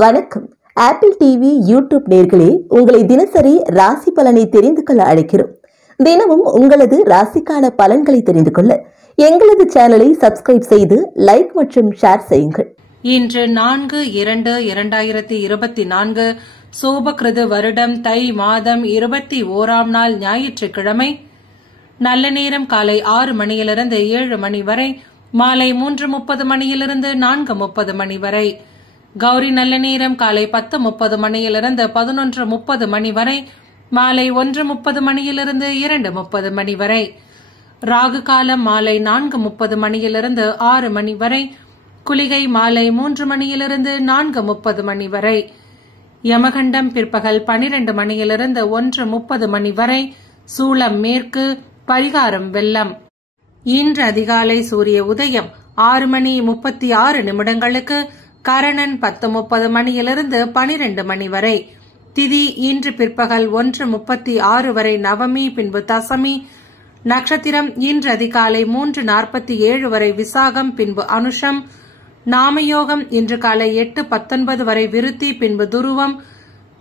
வணக்கம். Apple TV YouTube நேயர்களே, உங்களை தினசரி ராசி பலனை தெரிந்து கொள்ள அழைக்கிறோம். தினமும் உங்களது ராசிக்கான பலன்களை தெரிந்து கொள்ள எங்களது சேனலை சப்ஸ்கிரைப் செய்து லைக் மற்றும் ஷேர் செய்யுங்கள். இன்று 4/2/2024 சோபகிருது வருடம் தை மாதம் 21ஆம் நாள் ஞாயிற்றுக்கிழமை. நல்ல நேரம் காலை 6 மணியிலிருந்து 7 மணி வரை, மாலை 3:30 மணியிலிருந்து 4:30 மணி வரை. கௌரி நல்ல நேரம் காலை 10:30 மணியிலிருந்து 11:30 மணி வரை, மாலை 1:30 மணியிலிருந்து 2:30 மணி வரை. ராகு காலம் மாலை 4:30 மணியிலிருந்து 6 மணி வரை, குளிகை மாலை 3 மணியிலிருந்து 4:30 மணி வரை. யமகண்டம் பிற்பகல் 12 மணியிலிருந்து 1:30 மணி வரை, சூலம் மேற்கு, பரிகாரம் வெள்ளம். இன்று அதிகாலை சூரிய உதயம் 6:36 கரணன் 10:30 மணியிலிருந்து 12 மணி வரை. திதி இன்று பிற்பகல் 1:36 வரை நவமி, பின்பு தசமி. நட்சத்திரம் இன்று அதிகாலை 3:47 வரை விசாகம், பின்பு அனுஷம். நாமயோகம் இன்று காலை 8:19 வரை விருத்தி, பின்பு துருவம்.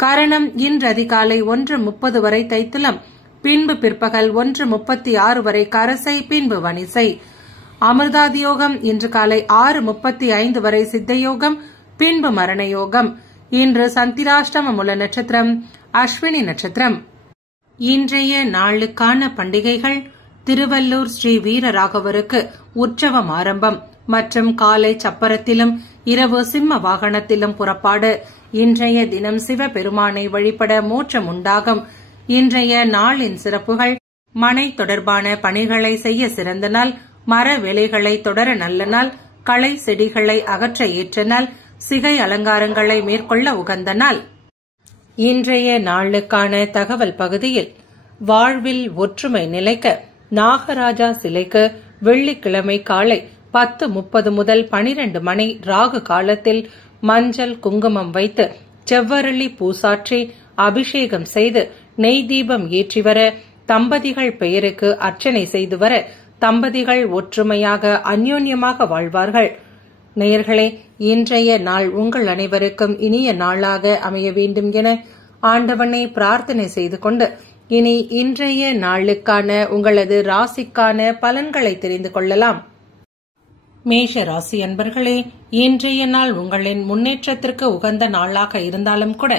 கரணம் இன்று அதிகாலை 1:30 வரை தைத்துலம், பின்பு பிற்பகல் 1:36 வரை கரசை, பின்பு வனிசை. அமிர்தாதியோகம் இன்று காலை 6:35 வரை சித்தயோகம், பின்பு மரணயோகம். இன்று சந்திராஷ்டம மூல நட்சத்திரம் அஸ்வினி நட்சத்திரம். இன்றைய நாளுக்கான பண்டிகைகள்: திருவள்ளூர் ஸ்ரீ வீரராகவருக்கு உற்சவம் ஆரம்பம் மற்றும் காலை சப்பரத்திலும் இரவு சிம்ம வாகனத்திலும் புறப்பாடு. இன்றைய தினம் சிவபெருமானை வழிபட மோட்சம் உண்டாகும். இன்றைய நாளின் சிறப்புகள்: மனை தொடர்பான பணிகளை செய்ய சிறந்த நாள், மர வேலைகளை தொடர நல்ல நாள், களை செடிகளை அகற்ற ஏற்ற நாள், சிகை அலங்காரங்களை மேற்கொள்ள உகந்த நாள். இன்றைய நாளுக்கான தகவல் பகுதியில் வாழ்வில் ஒற்றுமை நிலைக்க நாகராஜா சிலைக்கு வெள்ளிக்கிழமை காலை 10:30 முதல் 12 மணி ராகு காலத்தில் மஞ்சள் குங்குமம் வைத்து செவ்வரளி பூசாற்றி அபிஷேகம் செய்து நெய் தீபம் ஏற்றி வர, தம்பதிகள் பெயருக்கு அர்ச்சனை செய்து வர தம்பதிகள் ஒற்றுமையாக அந்யோன்யமாக வாழ்வார்கள். நேயர்களே, இன்றைய நாள் உங்கள் அனைவருக்கும் இனிய நாளாக அமைய வேண்டும் என ஆண்டவனை பிரார்த்தனை செய்து கொண்டு இனி இன்றைய நாளுக்கான உங்களது ராசிக்கான பலன்களை தெரிந்து கொள்ளலாம். மேஷ ராசி அன்பர்களே, இன்றைய நாள் உங்களின் முன்னேற்றத்திற்கு உகந்த நாளாக இருந்தாலும் கூட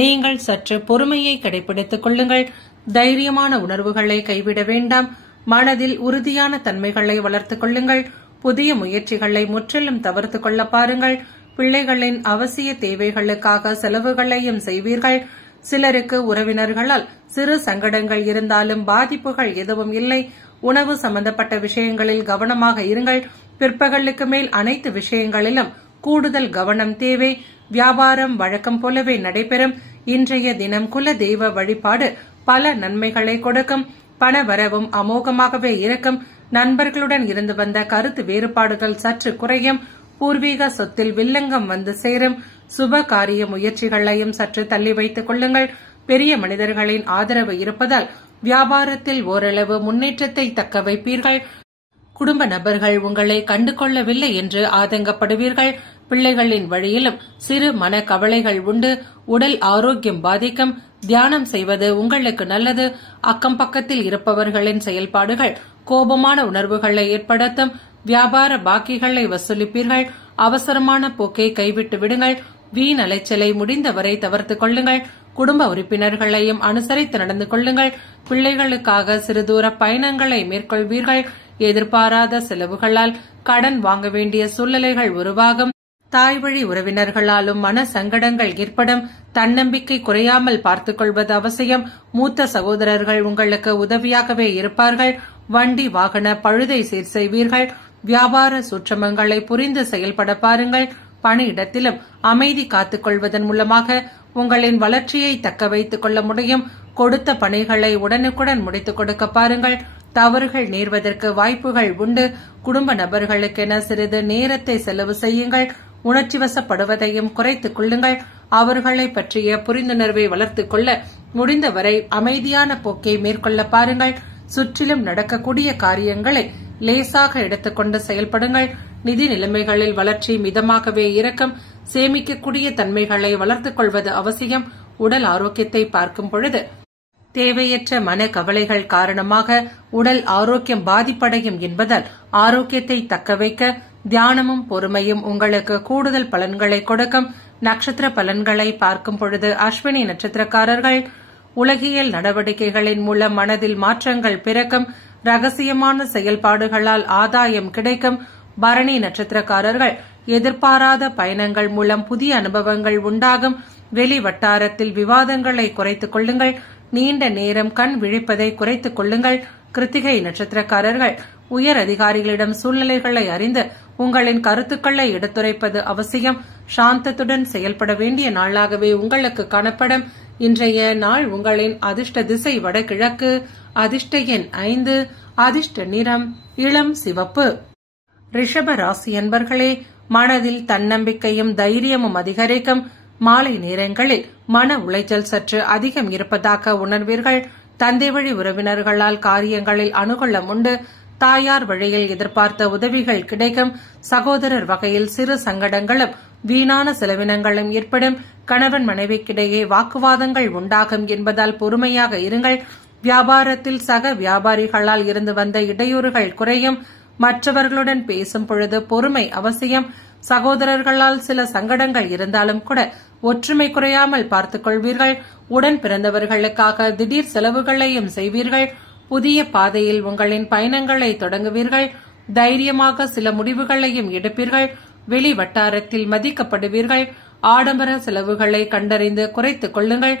நீங்கள் சற்று பொறுமையை கடைபிடித்துக் கொள்ளுங்கள். தைரியமான உணர்வுகளை கைவிட வேண்டாம். மனதில் உறுதியான தன்மைகளை வளர்த்துக் கொள்ளுங்கள். புதிய முயற்சிகளை முற்றிலும் தவிர்த்து கொள்ள பாருங்கள். பிள்ளைகளின் அவசிய தேவைகளுக்காக செலவுகளையும் செய்வீர்கள். சிலருக்கு உறவினர்களால் சிறு சங்கடங்கள் இருந்தாலும் பாதிப்புகள் எதுவும் இல்லை. உணவு சம்பந்தப்பட்ட விஷயங்களில் கவனமாக இருங்கள். பிற்பகலுக்கு மேல் அனைத்து விஷயங்களிலும் கூடுதல் கவனம் தேவை. வியாபாரம் வழக்கம் போலவே நடைபெறும். இன்றைய தினம் குல தெய்வ வழிபாடு பல நன்மைகளை கொடுக்கும். பண வரவும் அமோகமாகவே இருக்கும். நண்பர்களுடன் இருந்து வந்த கருத்து வேறுபாடுகள் சற்று குறையும். பூர்வீக சொத்தில் வில்லங்கம் வந்து சேரும். சுப காரிய முயற்சிகளையும் சற்று தள்ளி வைத்துக் கொள்ளுங்கள். பெரிய மனிதர்களின் ஆதரவு இருப்பதால் வியாபாரத்தில் ஓரளவு முன்னேற்றத்தை தக்க வைப்பீர்கள். குடும்ப நபர்கள் உங்களை கண்டுகொள்ளவில்லை என்று ஆதங்கப்படுவீர்கள். பிள்ளைகளின் வழியிலும் சிறு மன கவலைகள் உண்டு. உடல் ஆரோக்கியம் பாதிக்கும். தியானம் செய்வது உங்களுக்கு நல்லது. அக்கம் பக்கத்தில் இருப்பவர்களின் செயல்பாடுகள் கோபமான உணர்வுகளை ஏற்படுத்தும். வியாபார பாக்கிகளை வசூலிப்பீர்கள். அவசரமான போக்கை கைவிட்டு விடுங்கள். வீண் அலைச்சலை முடிந்தவரை தவிர்த்துக் கொள்ளுங்கள். குடும்ப உறுப்பினர்களையும் அனுசரித்து நடந்து கொள்ளுங்கள். பிள்ளைகளுக்காக சிறு தூர பயணங்களை மேற்கொள்வீர்கள். எதிர்பாராத செலவுகளால் கடன் வாங்க வேண்டிய சூழ்நிலைகள் உருவாகும். தாய் வழி உறவினர்களாலும் மன சங்கடங்கள் ஏற்படும். தன்னம்பிக்கை குறையாமல் பார்த்துக் கொள்வது அவசியம். மூத்த சகோதரர்கள் உங்களுக்கு உதவியாகவே இருப்பார்கள். வண்டி வாகன பழுதை சீர் செய்வீர்கள். வியாபார சூட்சமங்களை புரிந்து செயல்பட பாருங்கள். பணியிடத்திலும் அமைதி காத்துக் கொள்வதன் மூலமாக உங்களின் வளர்ச்சியை தக்க வைத்துக் கொள்ள முடியும். கொடுத்த பணிகளை உடனுக்குடன் முடித்துக் கொடுக்க பாருங்கள். தவறுகள் நேர்வதற்கு வாய்ப்புகள் உண்டு. குடும்ப நபர்களுக்கென சிறிது நேரத்தை செலவு செய்யுங்கள். உணர்ச்சி வசப்படுவதையும் குறைத்துக் கொள்ளுங்கள். அவர்களை பற்றிய புரிந்துணர்வை வளர்த்துக் கொள்ள முடிந்தவரை அமைதியான போக்கை மேற்கொள்ள பாருங்கள். சுற்றிலும் நடக்கக்கூடிய காரியங்களை லேசாக எடுத்துக்கொண்டு செயல்படுங்கள். நிதி நிலைமைகளில் வளர்ச்சி மிதமாகவே இருக்கும். சேமிக்கக்கூடிய தன்மைகளை வளர்த்துக் கொள்வது அவசியம். உடல் ஆரோக்கியத்தை பார்க்கும் பொழுது தேவையற்ற மன கவலைகள் காரணமாக உடல் ஆரோக்கியம் பாதிப்படையும் என்பதால் ஆரோக்கியத்தை தக்கவைக்க தியானமும் பொறுமையும் உங்களுக்கு கூடுதல் பலன்களை கொடுக்கும். நட்சத்திர பலன்களை பார்க்கும் பொழுது அஸ்வினி நட்சத்திரக்காரர்கள் உலகியல் நடவடிக்கைகளின் மூலம் மனதில் மாற்றங்கள் பிறக்கும். ரகசியமான செயல்பாடுகளால் ஆதாயம் கிடைக்கும். பரணி நட்சத்திரக்காரர்கள் எதிர்பாராத பயணங்கள் மூலம் புதிய அனுபவங்கள் உண்டாகும். வெளி வட்டாரத்தில் விவாதங்களை குறைத்துக் கொள்ளுங்கள். நீண்ட நேரம் கண் விழிப்பதை குறைத்துக் கொள்ளுங்கள். கிருத்திகை நட்சத்திரக்காரர்கள் உயர் அதிகாரிகளிடம் சூழ்நிலைகளை அறிந்து உங்களின் கருத்துக்களை எடுத்துரைப்பது அவசியம். சாந்தத்துடன் செயல்பட வேண்டிய நாளாகவே உங்களுக்கு காணப்படும். இன்றைய நாள் உங்களின் அதிர்ஷ்ட திசை வடகிழக்கு. அதிர்ஷ்ட எண் 5. அதிர்ஷ்ட நிறம் இளம் சிவப்பு. ரிஷப ராசி என்பர்களே, மனதில் தன்னம்பிக்கையும் தைரியமும் அதிகரிக்கும். மாலை நேரங்களில் மன உளைச்சல் சற்று அதிகம் இருப்பதாக உணர்வீர்கள். தந்தை வழி உறவினர்களால் காரியங்களில் அனுகூலம் உண்டு. தாயார் வழியில் எதிர்பார்த்த உதவிகள் கிடைக்கும். சகோதரர் வகையில் சிறு சங்கடங்களும் வீணான செலவினங்களும் ஏற்படும். கணவன் மனைவிக்கிடையே வாக்குவாதங்கள் உண்டாகும் என்பதால் பொறுமையாக இருங்கள். வியாபாரத்தில் சக வியாபாரிகளால் இருந்து வந்த இடையூறுகள் குறையும். மற்றவர்களுடன் பேசும் பொழுது பொறுமை அவசியம். சகோதரர்களால் சில சங்கடங்கள் இருந்தாலும் கூட ஒற்றுமை குறையாமல் பார்த்துக் கொள்வீர்கள். உடன் பிறந்தவர்களுக்காக திடீர் செலவுகளையும் செய்வீர்கள். புதிய பாதையில் உங்களின் பயணங்களை தொடங்குவீர்கள். தைரியமாக சில முடிவுகளையும் எடுப்பீர்கள். வெளி வட்டாரத்தில் மதிக்கப்படுவீர்கள். ஆடம்பர செலவுகளை கண்டறிந்து குறைத்துக் கொள்ளுங்கள்.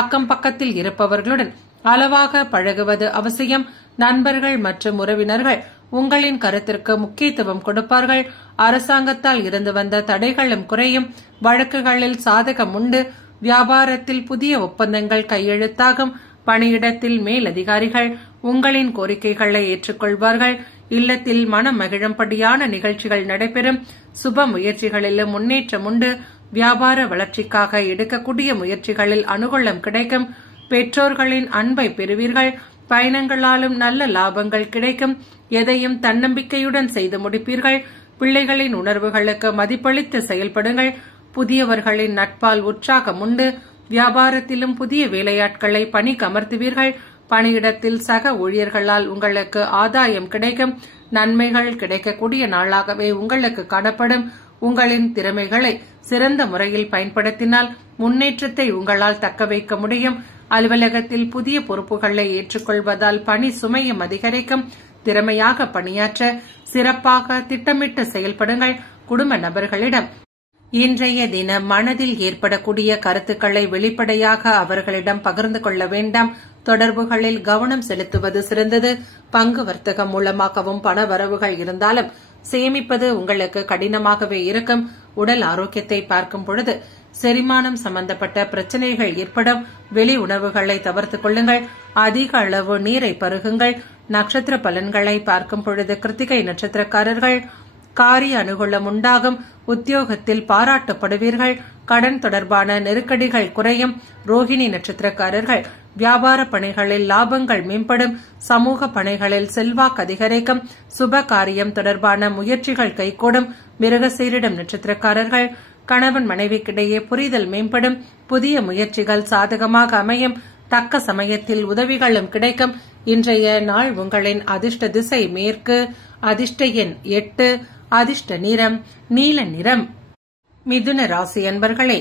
அக்கம் பக்கத்தில் இருப்பவர்களுடன் அளவாக பழகுவது அவசியம். நண்பர்கள் மற்றும் உறவினர்கள் உங்களின் கருத்திற்கு முக்கியத்துவம் கொடுப்பார்கள். அரசாங்கத்தால் இருந்து வந்த தடைகளும் குறையும். வழக்குகளில் சாதகம் உண்டு. வியாபாரத்தில் புதிய ஒப்பந்தங்கள் கையெழுத்தாகும். பணியிடத்தில் மேலதிகாரிகள் உங்களின் கோரிக்கைகளை ஏற்றுக்கொள்வார்கள். இல்லத்தில் மனம் மகிழும்படியான நிகழ்ச்சிகள் நடைபெறும். சுப முயற்சிகளிலும் முன்னேற்றம் உண்டு. வியாபார வளர்ச்சிக்காக எடுக்கக்கூடிய முயற்சிகளில் அனுகூலம் கிடைக்கும். பெற்றோர்களின் அன்பை பெறுவீர்கள். பயணங்களாலும் நல்ல லாபங்கள் கிடைக்கும். எதையும் தன்னம்பிக்கையுடன் செய்து முடிப்பீர்கள். பிள்ளைகளின் உணர்வுகளுக்கு மதிப்பளித்து செயல்படுங்கள். புதியவர்களின் நட்பால் உற்சாகம் உண்டு. வியாபாரத்திலும் புதிய வேலையாட்களை பணிக்கு அமர்த்துவீர்கள். பணியிடத்தில் சக ஊழியர்களால் உங்களுக்கு ஆதாயம் கிடைக்கும். நன்மைகள் கிடைக்கக்கூடிய நாளாகவே உங்களுக்கு காணப்படும். உங்களின் திறமைகளை சிறந்த முறையில் பயன்படுத்தினால் முன்னேற்றத்தை உங்களால் தக்க வைக்க முடியும். அலுவலகத்தில் புதிய பொறுப்புகளை ஏற்றுக்கொள்வதால் பணி சுமையும் அதிகரிக்கும். திறமையாக பணியாற்ற சிறப்பாக திட்டமிட்டு செயல்படுங்கள். குடும்ப நபர்களிடம் இன்றைய தினம் மனதில் ஏற்படக்கூடிய கருத்துக்களை வெளிப்படையாக அவர்களிடம் பகிர்ந்து கொள்ள வேண்டாம். தொடர்புகளில் கவனம் செலுத்துவது சிறந்தது. பங்கு வர்த்தகம் மூலமாகவும் பண வரவுகள் இருந்தாலும் சேமிப்பது உங்களுக்கு கடினமாகவே இருக்கும். உடல் ஆரோக்கியத்தை பார்க்கும் பொழுது செரிமானம் சம்பந்தப்பட்ட பிரச்சனைகள் ஏற்படும். வெளி உணவுகளை தவிர்த்துக் கொள்ளுங்கள். அதிக அளவு நீரை பருகுங்கள். நட்சத்திர பலன்களை பார்க்கும் பொழுது கிருத்திகை நட்சத்திரக்காரர்கள் காரிய அனுகூலம் உண்டாகும். உத்தியோகத்தில் பாராட்டப்படுவீர்கள். கடன் தொடர்பான நெருக்கடிகள் குறையும். ரோகிணி நட்சத்திரக்காரர்கள் வியாபார பணிகளில் லாபங்கள் மேம்படும். சமூக பணிகளில் செல்வாக்கு அதிகரிக்கும். சுப காரியம் தொடர்பான முயற்சிகள் கைகூடும். மிருகசீரிடம் நட்சத்திரக்காரர்கள் கணவன் மனைவிக்கிடையே புரிதல் மேம்படும். புதிய முயற்சிகள் சாதகமாக அமையும். தக்க சமயத்தில் உதவிகளும் கிடைக்கும். இன்றைய நாள் உங்களின் அதிர்ஷ்ட திசை மேற்கு. அதிர்ஷ்ட எண் 8. அதிர்ஷ்ட நிறம் நீல நிறம். மிதுன ராசி அன்பர்களே,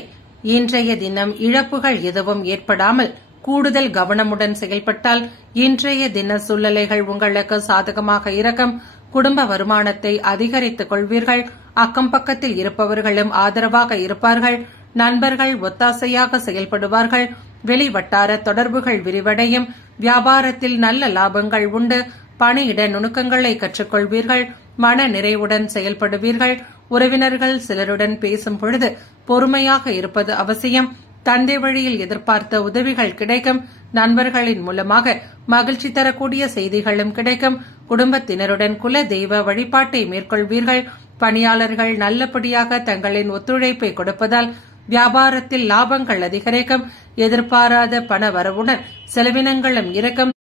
இன்றைய தினம் இழப்புகள் எதுவும் ஏற்படாமல் கூடுதல் கவனமுடன் செயல்பட்டால் இன்றைய தின சூழ்நிலைகள் உங்களுக்கு சாதகமாக இருக்கும். குடும்ப வருமானத்தை அதிகரித்துக் கொள்வீர்கள். அக்கம் பக்கத்தில் இருப்பவர்களும் ஆதரவாக இருப்பார்கள். நண்பர்கள் ஒத்தாசையாக செயல்படுவார்கள். வெளி வட்டார தொடர்புகள் விரிவடையும். வியாபாரத்தில் நல்ல லாபங்கள் உண்டு. பணியிட நுணுக்கங்களை கற்றுக்கொள்வீர்கள். மன நிறைவுடன் செயல்படுவீர்கள். உறவினர்கள் சிலருடன் பேசும் பொழுது பொறுமையாக இருப்பது அவசியம். தந்தை வழியில் எதிர்பார்த்த உதவிகள் கிடைக்கும். நண்பர்களின் மூலமாக மகிழ்ச்சி தரக்கூடிய செய்திகளும் கிடைக்கும். குடும்பத்தினருடன் குல தெய்வ வழிபாட்டை மேற்கொள்வீர்கள். பணியாளர்கள் நல்லபடியாக தங்களின் ஒத்துழைப்பை கொடுப்பதால் வியாபாரத்தில் லாபங்கள் அதிகரிக்கும். எதிர்பாராத பண வரவுடன் செலவினங்களும் இருக்கும்.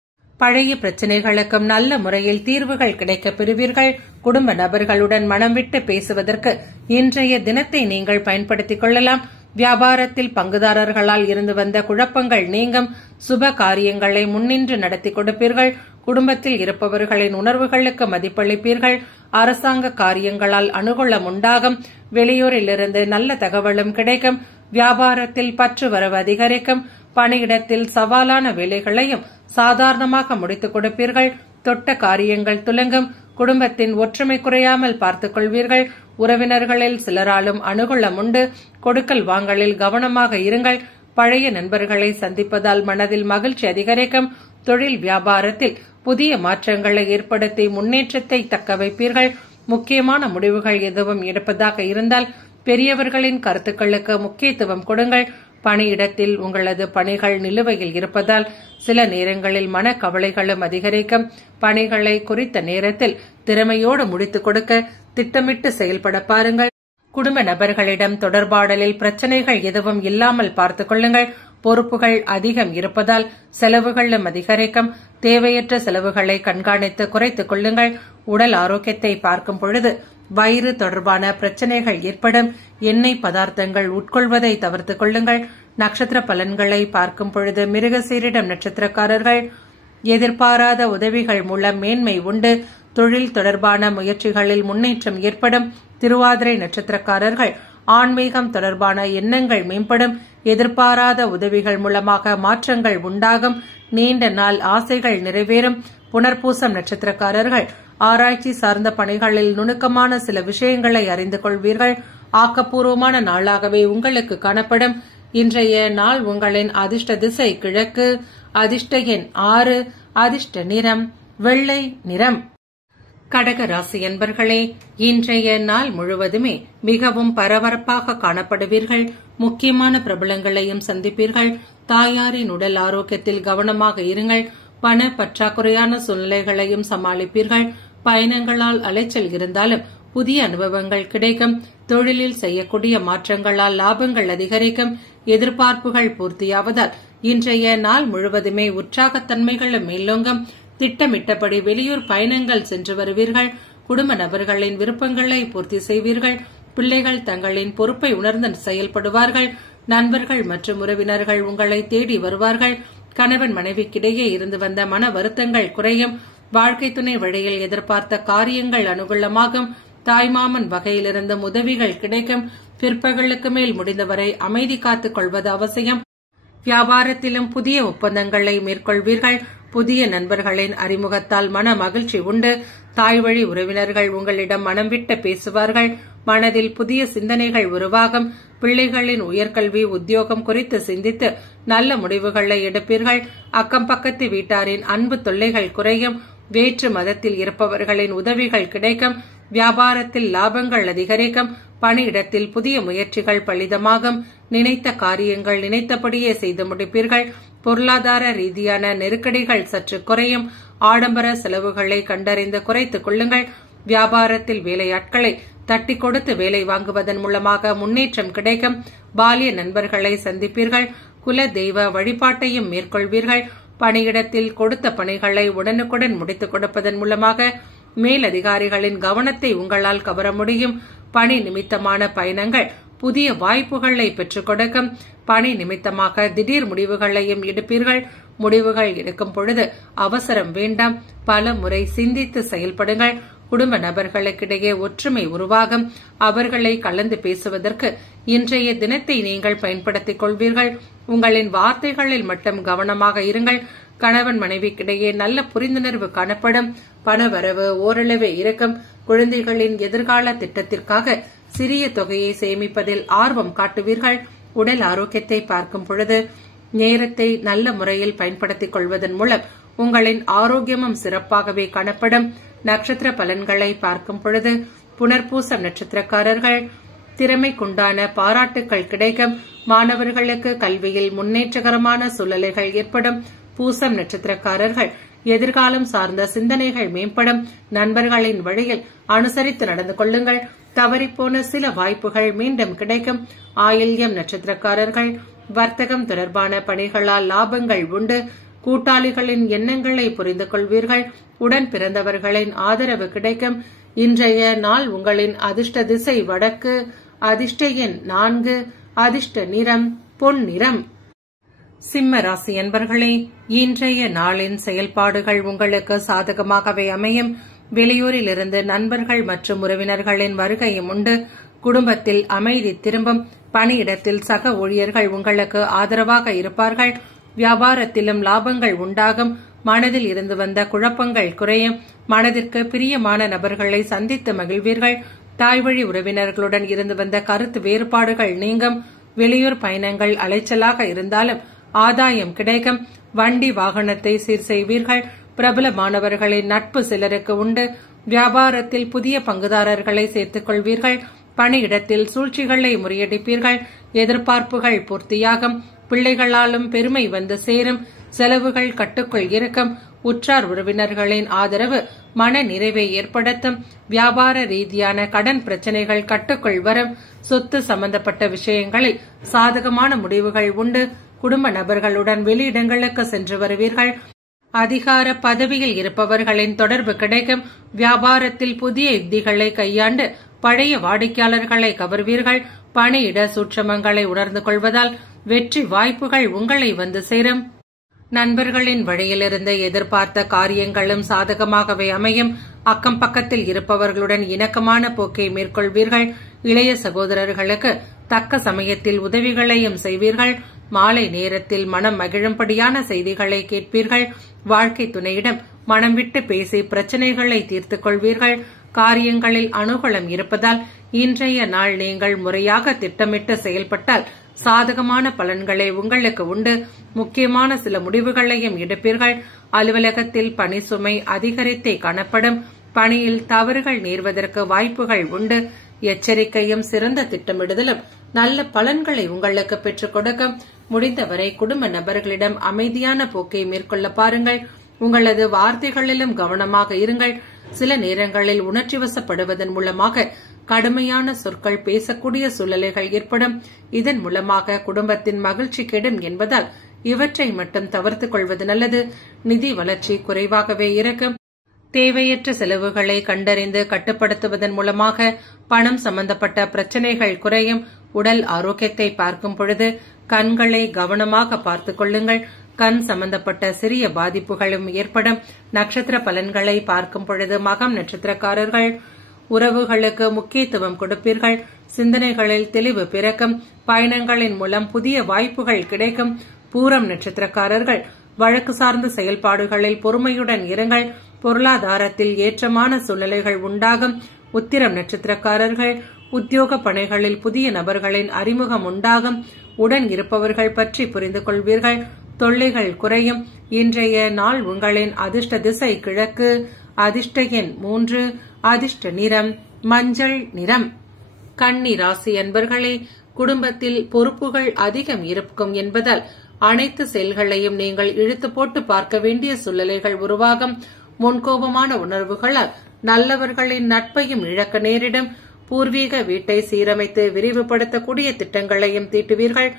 பழைய பிரச்சனைகளுக்கும் நல்ல முறையில் தீர்வுகள் கிடைக்கப் பெறுவீர்கள். குடும்ப நபர்களுடன் மனம் விட்டு பேசுவதற்கு இன்றைய தினத்தை நீங்கள் பயன்படுத்திக் கொள்ளலாம். வியாபாரத்தில் பங்குதாரர்களால் இருந்து வந்த குழப்பங்கள் நீங்கும். சுப காரியங்களை முன்னின்று நடத்தி கொடுப்பீர்கள். குடும்பத்தில் இருப்பவர்களின் உணர்வுகளுக்கு மதிப்பளிப்பீர்கள். அரசாங்க காரியங்களால் அனுகூலம் உண்டாகும். வெளியூரிலிருந்து நல்ல தகவலும் கிடைக்கும். வியாபாரத்தில் பற்று வரவு அதிகரிக்கும். பணியிடத்தில் சவாலான வேலைகளையும் சாதாரணமாக முடித்துக் கொடுப்பீர்கள். தொட்ட காரியங்கள் துலங்கும். குடும்பத்தின் ஒற்றுமை குறையாமல் பார்த்துக் கொள்வீர்கள். உறவினர்களில் சிலராலும் அனுகூலம் உண்டு. கொடுக்கல் வாங்கலில் கவனமாக இருங்கள். பழைய நண்பர்களை சந்திப்பதால் மனதில் மகிழ்ச்சி அதிகரிக்கும். தொழில் வியாபாரத்தில் புதிய மாற்றங்களை ஏற்படுத்தி முன்னேற்றத்தை தக்க வைப்பீர்கள். முக்கியமான முடிவுகள் எதுவும் எடுப்பதாக இருந்தால் பெரியவர்களின் கருத்துக்களுக்கு முக்கியத்துவம் கொடுங்கள். பணியிடத்தில் உங்களது பணிகள் நிலுவையில் இருப்பதால் சில நேரங்களில் மனக்கவலைகளும் அதிகரிக்கும். பணிகளை குறித்த நேரத்தில் திறமையோடு முடித்துக் கொடுக்க திட்டமிட்டு செயல்பட பாருங்கள். குடும்ப நபர்களிடம் தொடர்பாடலில் பிரச்சனைகள் எதுவும் இல்லாமல் பார்த்துக் கொள்ளுங்கள். பொறுப்புகள் அதிகம் இருப்பதால் செலவுகளும் அதிகரிக்கும். தேவையற்ற செலவுகளை கண்காணித்து குறைத்துக் கொள்ளுங்கள். உடல் ஆரோக்கியத்தை பார்க்கும் பொழுது வயிறு தொடர்பான பிரச்சனைகள் ஏற்படும். எண்ணெய் பதார்த்தங்கள் உட்கொள்வதை தவிர்த்துக் கொள்ளுங்கள். நட்சத்திர பலன்களை பார்க்கும் பொழுது மிருகசீரிடம் நட்சத்திரக்காரர்கள் எதிர்பாராத உதவிகள் மூலம் மேன்மை உண்டு. தொழில் தொடர்பான முயற்சிகளில் முன்னேற்றம் ஏற்படும். திருவாதிரை நட்சத்திரக்காரர்கள் ஆன்மீகம் தொடர்பான எண்ணங்கள் மேம்படும். எதிர்பாராத உதவிகள் மூலமாக மாற்றங்கள் உண்டாகும். நீண்ட நாள் ஆசைகள் நிறைவேறும். புனர்பூசம் நட்சத்திரக்காரர்கள் ஆராய்ச்சி சார்ந்த பணிகளில் நுணுக்கமான சில விஷயங்களை அறிந்து கொள்வீர்கள். ஆக்கப்பூர்வமான நாளாகவே உங்களுக்கு காணப்படும். இன்றைய நாள் உங்களின் அதிர்ஷ்ட திசை கிழக்கு. அதிர்ஷ்ட எண் 6. அதிர்ஷ்ட நிறம் வெள்ளை நிறம். கடக ராசி என்பர்களே, இன்றைய நாள் முழுவதுமே மிகவும் பரபரப்பாக காணப்படுவீர்கள். முக்கியமான பிரபலங்களையும் சந்திப்பீர்கள். தாயாரின் உடல் ஆரோக்கியத்தில் கவனமாக இருங்கள். பண பற்றாக்குறையான சூழ்நிலைகளையும் சமாளிப்பீர்கள். பயணங்களால் அலைச்சல் இருந்தாலும் புதிய அனுபவங்கள் கிடைக்கும். தொழிலில் செய்யக்கூடிய மாற்றங்களால் லாபங்கள் அதிகரிக்கும். எதிர்பார்ப்புகள் பூர்த்தியாவதால் இன்றைய நாள் முழுவதுமே உற்சாகத்தன்மைகளும் மேலோங்கும். திட்டமிட்டபடி வெளியூர் பயணங்கள் சென்று வருவீர்கள். குடும்ப நபர்களின் விருப்பங்களை பூர்த்தி செய்வீர்கள். பிள்ளைகள் தங்களின் பொறுப்பை உணர்ந்து செயல்படுவார்கள். நண்பர்கள் மற்றும் உறவினர்கள் உங்களை தேடி வருவார்கள். கணவன் மனைவிக்கிடையே இருந்து வந்த மன வருத்தங்கள் குறையும். வாழ்க்கை துணை வழியில் எதிர்பார்த்த காரியங்கள் அனுகூலமாகும். தாய்மாமன் வகையிலிருந்து உதவிகள் கிடைக்கும். பிற்பகலுக்கு மேல் முடிந்தவரை அமைதி காத்துக் கொள்வது அவசியம். வியாபாரத்திலும் புதிய ஒப்பந்தங்களை மேற்கொள்வீர்கள். புதிய நண்பர்களின் அறிமுகத்தால் மன மகிழ்ச்சி உண்டு. தாய் வழி உறவினர்கள் உங்களிடம் மனம் விட்டு பேசுவார்கள். மனதில் புதிய சிந்தனைகள் உருவாகும். பிள்ளைகளின் உயர்கல்வி உத்தியோகம் குறித்து சிந்தித்து நல்ல முடிவுகளை எடுப்பீர்கள். அக்கம் பக்கத்து வீட்டாரின் அன்பு தொல்லைகள் குறையும். வேற்று மதத்தில் இருப்பவர்களின் உதவிகள் கிடைக்கும். வியாபாரத்தில் லாபங்கள் அதிகரிக்கும். பணியிடத்தில் புதிய முயற்சிகள் பலிதமாகும். நினைத்த காரியங்கள் நினைத்தபடியே செய்து முடிப்பீர்கள். பொருளாதார ரீதியான நெருக்கடிகள் சற்று குறையும். ஆடம்பர செலவுகளை கண்டறிந்து குறைத்துக் கொள்ளுங்கள். வியாபாரத்தில் வேலையாட்களை தட்டி கொடுத்து வேலை வாங்குவதன் மூலமாக முன்னேற்றம் கிடைக்கும். பாலிய நண்பர்களை சந்திப்பீர்கள். குல தெய்வ வழிபாட்டையும் மேற்கொள்வீர்கள். பணியிடத்தில் கொடுத்த பணிகளை உடனுக்குடன் முடித்துக் கொடுப்பதன் மூலமாக மேலதிகாரிகளின் கவனத்தை உங்களால் கவர முடியும். பணி நிமித்தமான பயணங்கள் புதிய வாய்ப்புகளை பெற்றுக் கொடுக்கும். பணி நிமித்தமாக திடீர் முடிவுகளையும் எடுப்பீர்கள். முடிவுகள் எடுக்கும் பொழுது அவசரம் வேண்டாம். பல முறை சிந்தித்து செயல்படுங்கள். குடும்ப நபர்களுக்கிடையே ஒற்றுமை உருவாகும். அவர்களை கலந்து பேசுவதற்கு இன்றைய தினத்தை நீங்கள் பயன்படுத்திக் கொள்வீர்கள். உங்களின் வார்த்தைகளில் மட்டும் கவனமாக இருங்கள். கணவன் மனைவிக்கிடையே நல்ல புரிந்துணர்வு காணப்படும். பணவரவு ஓரளவே இருக்கும். குழந்தைகளின் எதிர்கால திட்டத்திற்காக சிறிய தொகையை சேமிப்பதில் ஆர்வம் காட்டுவீர்கள். உடல் ஆரோக்கியத்தை பார்க்கும் பொழுது நேரத்தை நல்ல முறையில் பயன்படுத்திக் கொள்வதன் மூலம் உங்களின் ஆரோக்கியமும் சிறப்பாகவே காணப்படும். நட்சத்திர பலன்களை பார்க்கும் பொழுது புனர்பூசம் நட்சத்திரக்காரர்கள் திறமைக்குண்டான பாராட்டுக்கள் கிடைக்கும். மாணவர்களுக்கு கல்வியில் முன்னேற்றகரமான சூழ்நிலைகள் ஏற்படும். பூசம் நட்சத்திரக்காரர்கள் எதிர்காலம் சார்ந்த சிந்தனைகள் மேம்படும். நண்பர்களின் வழியில் அனுசரித்து நடந்து கொள்ளுங்கள். தவறிப்போன சில வாய்ப்புகள் மீண்டும் கிடைக்கும். ஆயில்யம் நட்சத்திரக்காரர்கள் வர்த்தகம் தொடர்பான பணிகளால் லாபங்கள் உண்டு. கூட்டாளிகளின் எண்ணங்களை புரிந்து கொள்வீர்கள். உடன் பிறந்தவர்களின் ஆதரவு கிடைக்கும். இன்றைய நாள் உங்களின் அதிர்ஷ்ட திசை வடக்கு, அதிர்ஷ்ட எண் 4, அதிர்ஷ்ட நிறம் பொன் நிறம். சிம்ம ராசி அன்பர்களே, இன்றைய நாளின் செயல்பாடுகள் உங்களுக்கு சாதகமாகவே அமையும். வெளியூரிலிருந்து நண்பர்கள் மற்றும் உறவினர்களின் வருகையும் உண்டு. குடும்பத்தில் அமைதி திரும்பும். பணியிடத்தில் சக ஊழியர்கள் உங்களுக்கு ஆதரவாக இருப்பார்கள். வியாபாரத்திலும் லாபங்கள் உண்டாகும். மனதில் இருந்து வந்த குழப்பங்கள் குறையும். மனதிற்கு பிரியமான நபர்களை சந்தித்து மகிழ்வீர்கள். தாய்வழி உறவினர்களுடன் இருந்து வந்த கருத்து வேறுபாடுகள் நீங்கும். வெளியூர் பயணங்கள் அலைச்சலாக இருந்தாலும் ஆதாயம் கிடைக்கும். வண்டி வாகனத்தை சீர் செய்வீர்கள். பிரபலமானவர்களின் நட்பு சிலருக்கு உண்டு. வியாபாரத்தில் புதிய பங்குதாரர்களை சேர்த்துக் கொள்வீர்கள். பணியிடத்தில் சூழ்ச்சிகளை முறியடிப்பீர்கள். எதிர்பார்ப்புகள் பூர்த்தியாகும். பிள்ளைகளாலும் பெருமை வந்து சேரும். செலவுகள் கட்டுக்குள் இருக்கும். உற்றார் உறவினர்களின் ஆதரவு மன நிறைவை ஏற்படுத்தும். வியாபார ரீதியான கடன் பிரச்சனைகள் கட்டுக்குள் வரும். சொத்து சம்பந்தப்பட்ட விஷயங்களில் சாதகமான முடிவுகள் உண்டு. குடும்ப நபர்களுடன் வெளியிடங்களுக்கு சென்று வருவீர்கள். அதிகார பதவியில் இருப்பவர்களின் தொடர்பு கிடைக்கும். வியாபாரத்தில் புதிய யுக்திகளை கையாண்டு பழைய வாடிக்கையாளர்களை கவர்வீர்கள். பணியிட சூட்சமங்களை உணர்ந்து கொள்வதால் வெற்றி வாய்ப்புகள் உங்களை வந்து சேரும். நண்பர்களின் வழியிலிருந்து எதிர்பார்த்த காரியங்களும் சாதகமாகவே அமையும். அக்கம் பக்கத்தில் இருப்பவர்களுடன் இணக்கமான போக்கை மேற்கொள்வீர்கள். இளைய சகோதரர்களுக்கு தக்க சமயத்தில் உதவிகளையும் செய்வீர்கள். மாலை நேரத்தில் மனம் மகிழும்படியான செய்திகளை கேட்பீர்கள். வாழ்க்கை துணையிடம் மனம் விட்டு பேசி பிரச்சனைகளை தீர்த்துக் கொள்வீர்கள். காரியங்களில் அனுகூலம் இருப்பதால் இன்றைய நாள் நீங்கள் முறையாக திட்டமிட்டு செயல்பட்டால் சாதகமான பலன்களை உங்களுக்கு உண்டு. முக்கியமான சில முடிவுகளையும் எடுப்பீர்கள். அலுவலகத்தில் பணி சுமை அதிகரித்தே காணப்படும். பணியில் தவறுகள் நேர்வதற்கு வாய்ப்புகள் உண்டு. எச்சரிக்கையும் சிறந்த திட்டமிடுதலும் நல்ல பலன்களை உங்களுக்கு பெற்றுக் கொடுக்கும். முடிந்தவரை குடும்ப நபர்களிடம் அமைதியான போக்கை மேற்கொள்ள பாருங்கள். உங்களது வார்த்தைகளிலும் கவனமாக இருங்கள். சில நேரங்களில் உணர்ச்சி வசப்படுவதன் மூலமாக கடுமையான சொற்கள் பேசக்கூடிய சூழ்நிலைகள் ஏற்படும். இதன் மூலமாக குடும்பத்தின் மகிழ்ச்சி கெடும் என்பதால் இவற்றை மட்டும் தவிர்த்துக் கொள்வது நல்லது. நிதி வளர்ச்சி குறைவாகவே இருக்கும். தேவையற்ற செலவுகளை கண்டறிந்து கட்டுப்படுத்துவதன் மூலமாக பணம் சம்பந்தப்பட்ட பிரச்சனைகள் குறையும். உடல் ஆரோக்கியத்தை பார்க்கும் பொழுது கண்களை கவனமாக பார்த்துக் கொள்ளுங்கள். கண் சம்பந்தப்பட்ட சிறிய பாதிப்புகளும் ஏற்படும். நட்சத்திர பலன்களை பார்க்கும் பொழுது மகம் நட்சத்திரக்காரர்கள் உறவுகளுக்கு முக்கியத்துவம் கொடுப்பீர்கள். சிந்தனைகளில் தெளிவு பிறக்கும். பயணங்களின் மூலம் புதிய வாய்ப்புகள் கிடைக்கும். பூரம் நட்சத்திரக்காரர்கள் வழக்கு சார்ந்த செயல்பாடுகளில் பொறுமையுடன் இருங்கள். பொருளாதாரத்தில் ஏற்றமான சூழ்நிலைகள் உண்டாகும். உத்திரம் நட்சத்திரக்காரர்கள் உத்தியோக பணிகளில் புதிய நபர்களின் அறிமுகம் உண்டாகும். உடன் இருப்பவர்கள் பற்றி புரிந்து கொள்வீர்கள். தொல்லைகள் குறையும். இன்றைய நாள் உங்களின் அதிர்ஷ்ட திசை கிழக்கு, அதிர்ஷ்ட எண் 3, அதிர்ஷ்ட நிறம் மஞ்சள் நிறம். கன்னி ராசி அன்பர்களே, குடும்பத்தில் பொறுப்புகள் அதிகம் இருக்கும் என்பதால் அனைத்து செயல்களையும் நீங்கள் இழுத்து போட்டு பார்க்க வேண்டிய சூழ்நிலைகள் உருவாகும். முன்கோபமான உணர்வுகளால் நல்லவர்களின் நட்பையும் இழக்க நேரிடும். பூர்வீக வீட்டை சீரமைத்து விரிவுபடுத்தக்கூடிய திட்டங்களையும் தீட்டுவீர்கள்.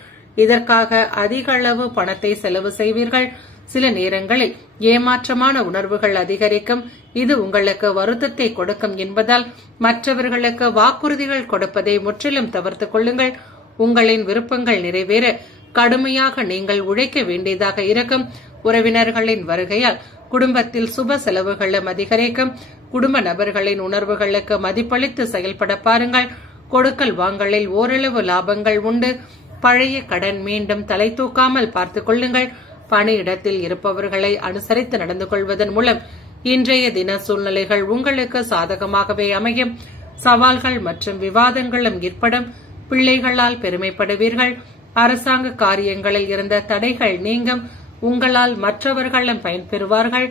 இதற்காக அதிக அளவு பணத்தை செலவு செய்வீர்கள். சில நேரங்களில் ஏமாற்றமான உணர்வுகள் அதிகரிக்கும். இது உங்களுக்கு வருத்தத்தை கொடுக்கும் என்பதால் மற்றவர்களுக்கு வாக்குறுதிகள் கொடுப்பதை முற்றிலும் தவிர்த்துக் கொள்ளுங்கள். உங்களின் விருப்பங்கள் நிறைவேற கடுமையாக நீங்கள் உழைக்க வேண்டியதாக இருக்கும். உறவினர்களின் வருகையால் குடும்பத்தில் சுப செலவுகளும் அதிகரிக்கும். குடும்ப நபர்களின் உணர்வுகளுக்கு மதிப்பளித்து செயல்பட பாருங்கள். கொடுக்கல் வாங்கலில் ஓரளவு லாபங்கள் உண்டு. பழைய கடன் மீண்டும் தலை தூக்காமல் பார்த்துக் கொள்ளுங்கள். பணியிடத்தில் இருப்பவர்களை அனுசரித்து நடந்து கொள்வதன் மூலம் இன்றைய தின சூழ்நிலைகள் உங்களுக்கு சாதகமாகவே அமையும். சவால்கள் மற்றும் விவாதங்களும் ஏற்படும். பிள்ளைகளால் பெருமைப்படுவீர்கள். அரசாங்க காரியங்களில் இருந்த தடைகள் நீங்கும். உங்களால் மற்றவர்களும் பயன்பெறுவார்கள்.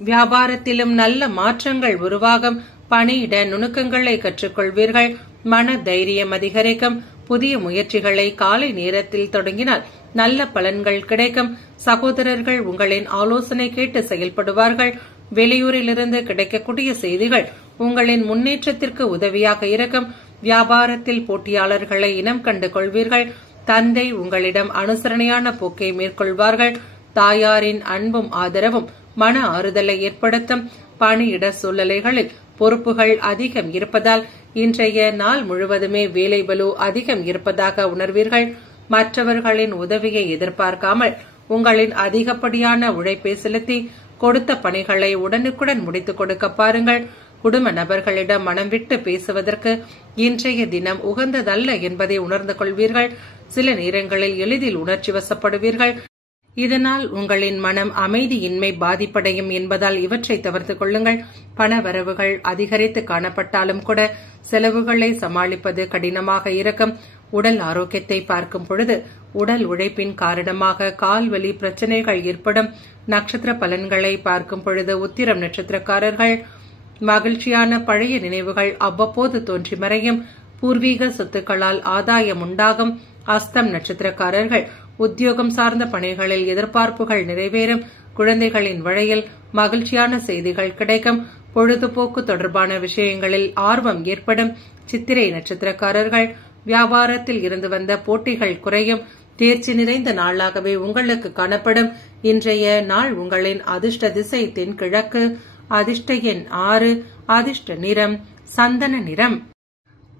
வியாபாரத்திலும் நல்ல மாற்றங்கள் உருவாகும். பணியிட நுணுக்கங்களை கற்றுக்கொள்வீர்கள். மன தைரியம் அதிகரிக்கும். புதிய முயற்சிகளை காலை நேரத்தில் தொடங்கினால் நல்ல பலன்கள் கிடைக்கும். சகோதரர்கள் உங்களின் ஆலோசனை கேட்டு செயல்படுவார்கள். வெளியூரிலிருந்து கிடைக்கக்கூடிய செய்திகள் உங்களின் முன்னேற்றத்திற்கு உதவியாக இருக்கும். வியாபாரத்தில் போட்டியாளர்களை இனம் கண்டு கொள்வீர்கள். தந்தை உங்களிடம் அனுசரணையான போக்கை மேற்கொள்வார்கள். தாயாரின் அன்பும் ஆதரவும் மன ஆறுதலை ஏற்படுத்தும். பணியிட சூழ்நிலைகளில் பொறுப்புகள் அதிகம் இருப்பதால் இன்றைய நாள் முழுவதுமே வேலை பளு அதிகம் இருப்பதாக உணர்வீர்கள். மற்றவர்களின் உதவியை எதிர்பார்க்காமல் உங்களின் அதிகப்படியான உழைப்பை செலுத்தி கொடுத்த பணிகளை உடனுக்குடன் முடித்துக் கொடுக்க பாருங்கள். குடும்ப நபர்களிடம் மனம் விட்டு பேசுவதற்கு இன்றைய தினம் உகந்ததல்ல என்பதை உணர்ந்து கொள்வீர்கள். சில நேரங்களில் எளிதில் உணர்ச்சி வசப்படுவீர்கள். இதனால் உங்களின் மனம் அமைதியின்மை பாதிப்படையும் என்பதால் இவற்றை தவிர்த்துக் கொள்ளுங்கள். பண வரவுகள் அதிகரித்து காணப்பட்டாலும் கூட செலவுகளை சமாளிப்பது கடினமாக இருக்கும். உடல் ஆரோக்கியத்தை பார்க்கும் பொழுது உடல் உழைப்பின் காரணமாக கால்வலி பிரச்சனைகள் ஏற்படும். நட்சத்திர பலன்களை பார்க்கும் பொழுது உத்திரம் நட்சத்திரக்காரர்கள் மகிழ்ச்சியான பழைய நினைவுகள் அவ்வப்போது தோன்றி மறையும். பூர்வீக சொத்துக்களால் ஆதாயம் உண்டாகும். அஸ்தம் நட்சத்திரக்காரர்கள் உத்தியோகம் சார்ந்த பணிகளில் எதிர்பார்ப்புகள் நிறைவேறும். குழந்தைகளின் வழியில் மகிழ்ச்சியான செய்திகள் கிடைக்கும். பொழுதுபோக்கு தொடர்பான விஷயங்களில் ஆர்வம் ஏற்படும். சித்திரை நட்சத்திரக்காரர்கள் வியாபாரத்தில் இருந்து வந்த போட்டிகள் குறையும். தேர்ச்சி நிறைந்த நாளாகவே உங்களுக்கு காணப்படும். இன்றைய நாள் உங்களின் அதிர்ஷ்ட திசை தென்கிழக்கு. அதிர்ஷ்ட எண் 6. அதிர்ஷ்ட நிறம் சந்தன நிறம்.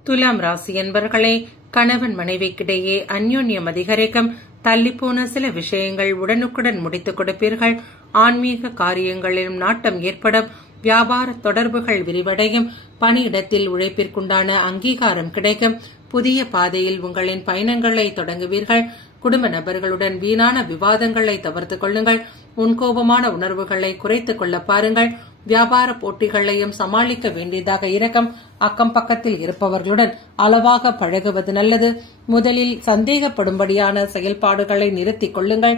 துலாம் ராசி என்பர்களே, கணவன் மனைவிக்கிடையே அந்யோன்யம் அதிகரிக்கும். தள்ளிப்போன சில விஷயங்கள் உடனுக்குடன் முடித்துக் கொடுப்பீர்கள். ஆன்மீக காரியங்களிலும் நாட்டம் ஏற்படும். வியாபார தொடர்புகள் விரிவடையும். பணியிடத்தில் உழைப்பிற்குண்டான அங்கீகாரம் கிடைக்கும். புதிய பாதையில் உங்களின் பயணங்களை தொடங்குவீர்கள். குடும்ப நபர்களுடன் வீணான விவாதங்களை தவிர்த்துக் கொள்ளுங்கள். முன்கோபமான உணர்வுகளை குறைத்துக் கொள்ள பாருங்கள். வியாபார போட்டிகளையும் சமாளிக்க வேண்டியதாக இருக்கும். அக்கம் பக்கத்தில் இருப்பவர்களுடன் அளவாக பழகுவது நல்லது. முதலில் சந்தேகப்படும்படியான செயல்பாடுகளை நிறுத்திக் கொள்ளுங்கள்.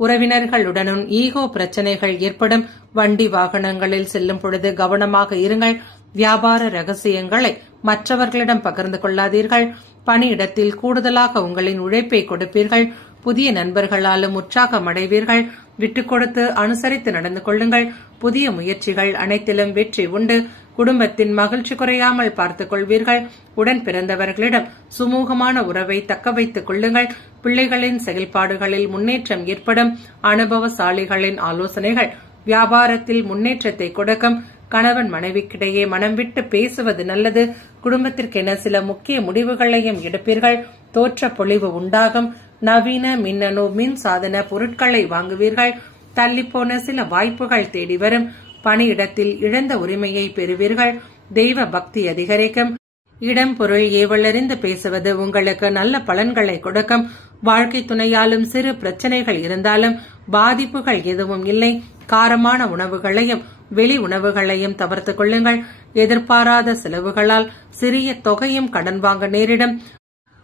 உறவினர்களுடனும் ஈகோ பிரச்சனைகள் ஏற்படும். வண்டி வாகனங்களில் செல்லும் பொழுது கவனமாக இருங்கள். வியாபார ரகசியங்களை மற்றவர்களிடம் பகிர்ந்து கொள்ளாதீர்கள். பணியிடத்தில் கூடுதலாக உங்களின் உழைப்பை கொடுப்பீர்கள். புதிய நண்பர்களாலும் உற்சாகம் அடைவீர்கள். விட்டுக் கொடுத்து அனுசரித்து நடந்து கொள்ளுங்கள். புதிய முயற்சிகள் அனைத்திலும் வெற்றி உண்டு. குடும்பத்தின் மகிழ்ச்சி குறையாமல் பார்த்துக் கொள்வீர்கள். உடன் பிறந்தவர்களிடம் சுமூகமான உறவை தக்க வைத்துக் கொள்ளுங்கள். பிள்ளைகளின் செயல்பாடுகளில் முன்னேற்றம் ஏற்படும். அனுபவசாலிகளின் ஆலோசனைகள் வியாபாரத்தில் முன்னேற்றத்தை கொடுக்கும். கணவன் மனைவிக்கிடையே மனம் விட்டு பேசுவது நல்லது. குடும்பத்திற்கென சில முக்கிய முடிவுகளையும் எடுப்பீர்கள். தோற்ற பொலிவு உண்டாகும். நவீன மின்னணு மின் சாதன பொருட்களை வாங்குவீர்கள். தள்ளிப்போன சில வாய்ப்புகள் தேடி வரும். பணியிடத்தில் இழந்த உரிமையை பெறுவீர்கள். தெய்வ பக்தி அதிகரிக்கும். இடம் பொருள் ஏவலறிந்து பேசுவது உங்களுக்கு நல்ல பலன்களை கொடுக்கும். வாழ்க்கை துணையாலும் சிறு பிரச்சனைகள் இருந்தாலும் பாதிப்புகள் எதுவும் இல்லை. காரமான உணவுகளையும் வெளி உணவுகளையும் தவிர்த்துக் கொள்ளுங்கள். எதிர்பாராத செலவுகளால் சிறிய தொகையும் கடன் வாங்க நேரிடும்.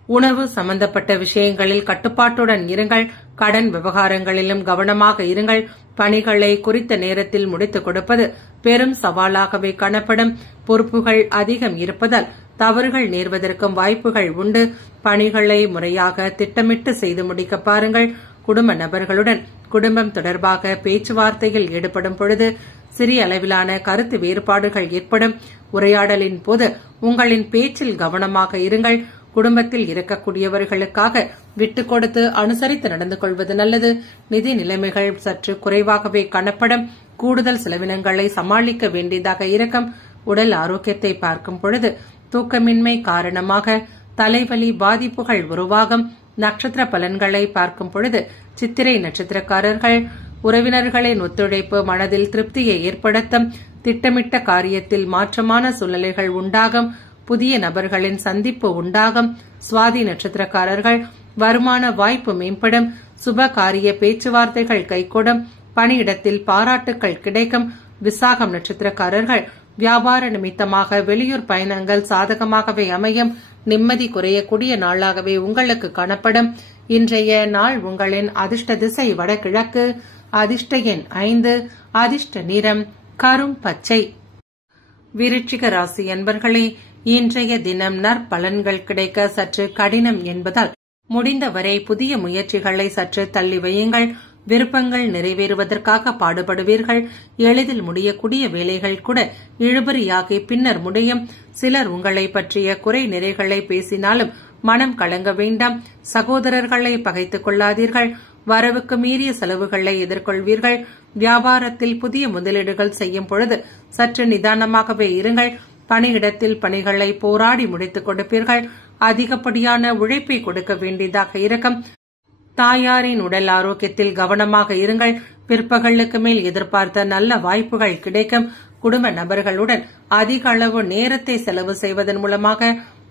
உணவு சம்பந்தப்பட்ட விஷயங்களில் கட்டுப்பாட்டுடன் இருங்கள். கடன் விவகாரங்களிலும் கவனமாக இருங்கள். பணிகளை குறித்த நேரத்தில் முடித்துக் கொடுப்பது பெரும் சவாலாகவே காணப்படும். பொறுப்புகள் அதிகம் இருப்பதால் தவறுகள் நேர்வதற்கும் வாய்ப்புகள் உண்டு. பணிகளை முறையாக திட்டமிட்டு செய்து முடிக்க பாருங்கள். குடும்ப நபர்களுடன் குடும்பம் தொடர்பாக பேச்சுவார்த்தையில் ஈடுபடும் பொழுது சிறிய அளவிலான கருத்து வேறுபாடுகள் ஏற்படும். உரையாடலின் போது உங்களின் பேச்சில் கவனமாக இருங்கள். குடும்பத்தில் இருக்கக்கூடியவர்களுக்காக விட்டுக் கொடுத்து அனுசரித்து நடந்து கொள்வது நல்லது. நிதி நிலைமைகள் சற்று குறைவாகவே காணப்படும். கூடுதல் செலவினங்களை சமாளிக்க வேண்டியதாக இருக்கும். உடல் ஆரோக்கியத்தை பார்க்கும் பொழுது தூக்கமின்மை காரணமாக தலைவலி பாதிப்புகள் உருவாகும். நட்சத்திர பலன்களை பார்க்கும் பொழுது சித்திரை நட்சத்திரக்காரர்கள் உறவினர்களின் ஒத்துழைப்பு மனதில் திருப்தியை ஏற்படுத்தும். திட்டமிட்ட காரியத்தில் மாற்றமான சூழ்நிலைகள் உண்டாகும். புதிய நபர்களின் சந்திப்பு உண்டாகும். சுவாதி நட்சத்திரக்காரர்கள் வருமான வாய்ப்பு மேம்படும். சுப காரிய பேச்சுவார்த்தைகள் கைகூடும். பணியிடத்தில் பாராட்டுக்கள் கிடைக்கும். விசாகம் நட்சத்திரக்காரர்கள் வியாபார நிமித்தமாக வெளியூர் பயணங்கள் சாதகமாகவே அமையும். நிம்மதி குறையக்கூடிய நாளாகவே உங்களுக்கு காணப்படும். இன்றைய நாள் உங்களின் அதிர்ஷ்ட திசை வடகிழக்கு. அதிர்ஷ்ட எண் 5. அதிர்ஷ்ட நிறம் கரும் பச்சை. விருச்சிக ராசி என்பர்களே, இன்றைய தினம் நற்பலன்கள் கிடைக்க சற்று கடினம் என்பதால் முடிந்தவரை புதிய முயற்சிகளை சற்று தள்ளி வையுங்கள். விருப்பங்கள் நிறைவேறுவதற்காக பாடுபடுவீர்கள். எளிதில் முடியக்கூடிய வேலைகள் கூட இழுபறியாகி பின்னர் முடியும். சிலர் உங்களை பற்றிய குறை நிறைகளை பேசினாலும் மனம் கலங்க வேண்டாம். சகோதரர்களை பகைத்துக் கொள்ளாதீர்கள். வரவுக்கு மீறிய செலவுகளை எதிர்கொள்வீர்கள். வியாபாரத்தில் புதிய முதலீடுகள் செய்யும் பொழுது சற்று நிதானமாகவே இருங்கள். பணியிடத்தில் பணிகளை போராடி முடித்துக் கொடுப்பீர்கள். அதிகப்படியான உழைப்பை கொடுக்க வேண்டியதாக இருக்கும். தாயாரின் உடல் ஆரோக்கியத்தில் கவனமாக இருங்கள். பிற்பகலுக்கு மேல் எதிர்பார்த்த நல்ல வாய்ப்புகள் கிடைக்கும். குடும்ப நபர்களுடன் அதிக அளவு நேரத்தை செலவு செய்வதன் மூலமாக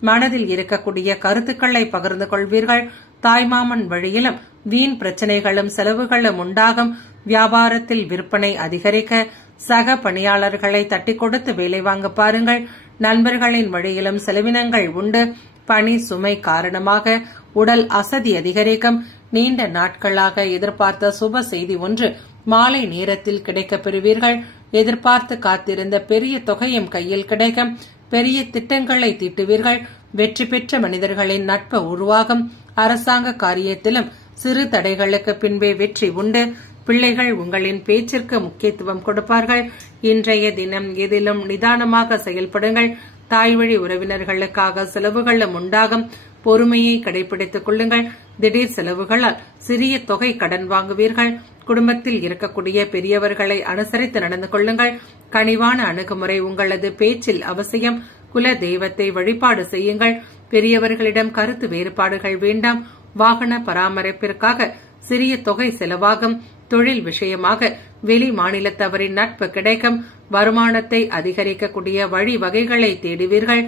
மனதில் இருக்கக்கூடிய கருத்துக்களை பகிர்ந்து கொள்வீர்கள். தாய்மாமன் வழியிலும் வீண் பிரச்சனைகளும் செலவுகளும் உண்டாகும். வியாபாரத்தில் விற்பனை அதிகரிக்க சக பணியாளர்களை தட்டி கொடுத்து வேலை வாங்க பாருங்கள். நண்பர்களின் வழியிலும் செலவினங்கள் உண்டு. பணி சுமை காரணமாக உடல் அசதி அதிகரிக்கும். நீண்ட நாட்களாக எதிர்பார்த்த சுப செய்தி ஒன்று மாலை நேரத்தில் கிடைக்கப் பெறுவீர்கள். எதிர்பார்த்து காத்திருந்த பெரிய தொகையும் கையில் கிடைக்கும். பெரிய திட்டங்களை தீட்டுவீர்கள். வெற்றி பெற்ற மனிதர்களின் நட்பு உருவாகும். அரசாங்க காரியத்திலும் சிறு தடைகளுக்கு பின்பே வெற்றி உண்டு. பிள்ளைகள் உங்களின் பேச்சிற்கு முக்கியத்துவம் கொடுப்பார்கள். இன்றைய தினம் எதிலும் நிதானமாக செயல்படுங்கள். தாய்வழி உறவினர்களுக்காக செலவுகளும் உண்டாகும். பொறுமையை கடைபிடித்துக் கொள்ளுங்கள். திடீர் செலவுகளால் சிறிய தொகை கடன் வாங்குவீர்கள். குடும்பத்தில் இருக்கக்கூடிய பெரியவர்களை அனுசரித்து நடந்து கொள்ளுங்கள். கனிவான அணுகுமுறை உங்களது பேச்சில் அவசியம். குல தெய்வத்தை வழிபாடு செய்யுங்கள். பெரியவர்களிடம் கருத்து வேறுபாடுகள் வேண்டாம். வாகன பராமரிப்பிற்காக சிறிய தொகை செலவாகும். தொழில் விஷயமாக வெளி மாநிலத்தவரின் நட்பு கிடைக்கும். வருமானத்தை அதிகரிக்கக்கூடிய வழிவகைகளை தேடுவீர்கள்.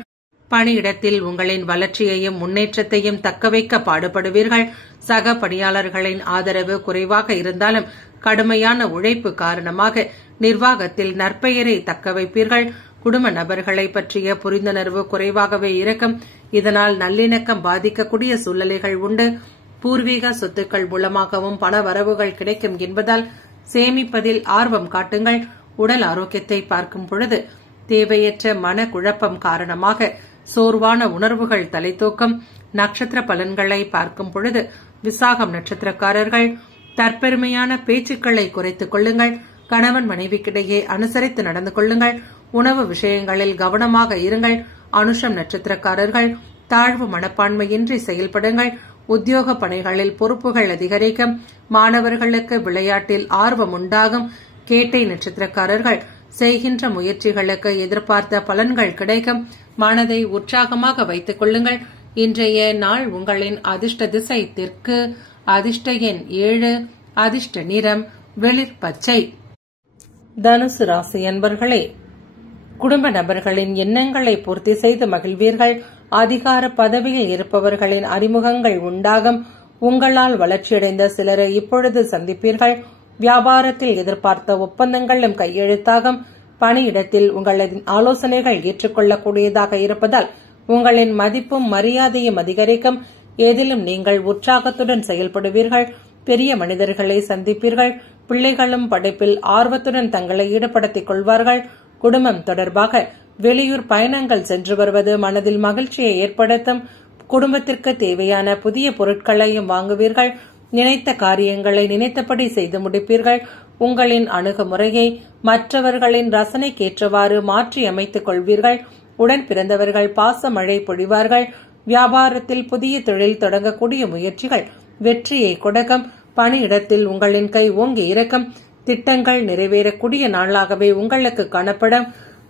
பணியிடத்தில் உங்களின் வளர்ச்சியையும் முன்னேற்றத்தையும் தக்கவைக்க பாடுபடுவீர்கள். சக பணியாளர்களின் ஆதரவு குறைவாக இருந்தாலும் கடுமையான உழைப்பு காரணமாக நிர்வாகத்தில் நற்பெயரை தக்கவைப்பீர்கள். குடும்ப நபர்களை பற்றிய புரிந்துணர்வு குறைவாகவே இருக்கும். இதனால் நல்லிணக்கம் பாதிக்கக்கூடிய சூழ்நிலைகள் உண்டு. பூர்வீக சொத்துக்கள் மூலமாகவும் பண வரவுகள் கிடைக்கும் என்பதால் சேமிப்பதில் ஆர்வம் காட்டுங்கள். உடல் ஆரோக்கியத்தை பார்க்கும் பொழுது தேவையற்ற மன குழப்பம் காரணமாக சோர்வான உணர்வுகள் தலைத்தூக்கும். நட்சத்திர பலன்களை பார்க்கும் பொழுது விசாகம் நட்சத்திரக்காரர்கள் தற்பெருமையான பேச்சுக்களை குறைத்துக் கொள்ளுங்கள். கணவன் மனைவிக்கிடையே அனுசரித்து நடந்து கொள்ளுங்கள். உணவு விஷயங்களில் கவனமாக இருங்கள். அனுஷம் நட்சத்திரக்காரர்கள் தாழ்வு மனப்பான்மையின்றி செயல்படுங்கள். உத்தியோக பணிகளில் பொறுப்புகள் அதிகரிக்கும். மாணவர்களுக்கு விளையாட்டில் ஆர்வம் உண்டாகும். கேட்டை நட்சத்திரக்காரர்கள் செய்கின்ற முயற்சிகளுக்கு எதிர்பார்த்த பலன்கள் கிடைக்கும். மனதை உற்சாகமாக வைத்துக் கொள்ளுங்கள். இன்றைய நாள் உங்களின் அதிர்ஷ்ட திசை தெற்கு. அதிர்ஷ்ட எண் 7. அதிர்ஷ்ட நிறம் வெளிர் பச்சை. தனுசு ராசி அன்பர்களே, குடும்ப நபர்களின் எண்ணங்களை பூர்த்தி செய்து மகிழ்வீர்கள். அதிகார பதவியில் இருப்பவர்களின் அறிமுகங்கள் உண்டாகும். உங்களால் வளர்ச்சியடைந்த சிலரை இப்பொழுது சந்திப்பீர்கள். வியாபாரத்தில் எதிர்பார்த்த ஒப்பந்தங்களும் கையெழுத்தாகும். பணியிடத்தில் உங்களின் ஆலோசனைகள் ஏற்றுக்கொள்ளக்கூடியதாக இருப்பதால் உங்களின் மதிப்பும் மரியாதையும் அதிகரிக்கும். எதிலும் நீங்கள் உற்சாகத்துடன் செயல்படுவீர்கள். பெரிய மனிதர்களை சந்திப்பீர்கள். பிள்ளைகளும் படிப்பில் ஆர்வத்துடன் தங்களை ஈடுபடுத்திக் கொள்வார்கள். குடும்பம் தொடர்பாக வெளியூர் பயணங்கள் சென்று வருவது மனதில் மகிழ்ச்சியை ஏற்படுத்தும். குடும்பத்திற்கு தேவையான புதிய பொருட்களையும் வாங்குவீர்கள். நினைத்த காரியங்களை நினைத்தபடி செய்து முடிப்பீர்கள். உங்களின் அணுகுமுறையை மற்றவர்களின் ரசனைக்கேற்றவாறு மாற்றி அமைத்துக் கொள்வீர்கள். உடன் பிறந்தவர்கள் பாச மழை பொழிவார்கள். வியாபாரத்தில் புதிய தொழில் தொடங்கக்கூடிய முயற்சிகள் வெற்றியை கொடுக்கும். பணியிடத்தில் உங்களின் கை ஓங்கி இருக்கும். திட்டங்கள் நிறைவேறக்கூடிய நாளாகவே உங்களுக்கு காணப்படும்.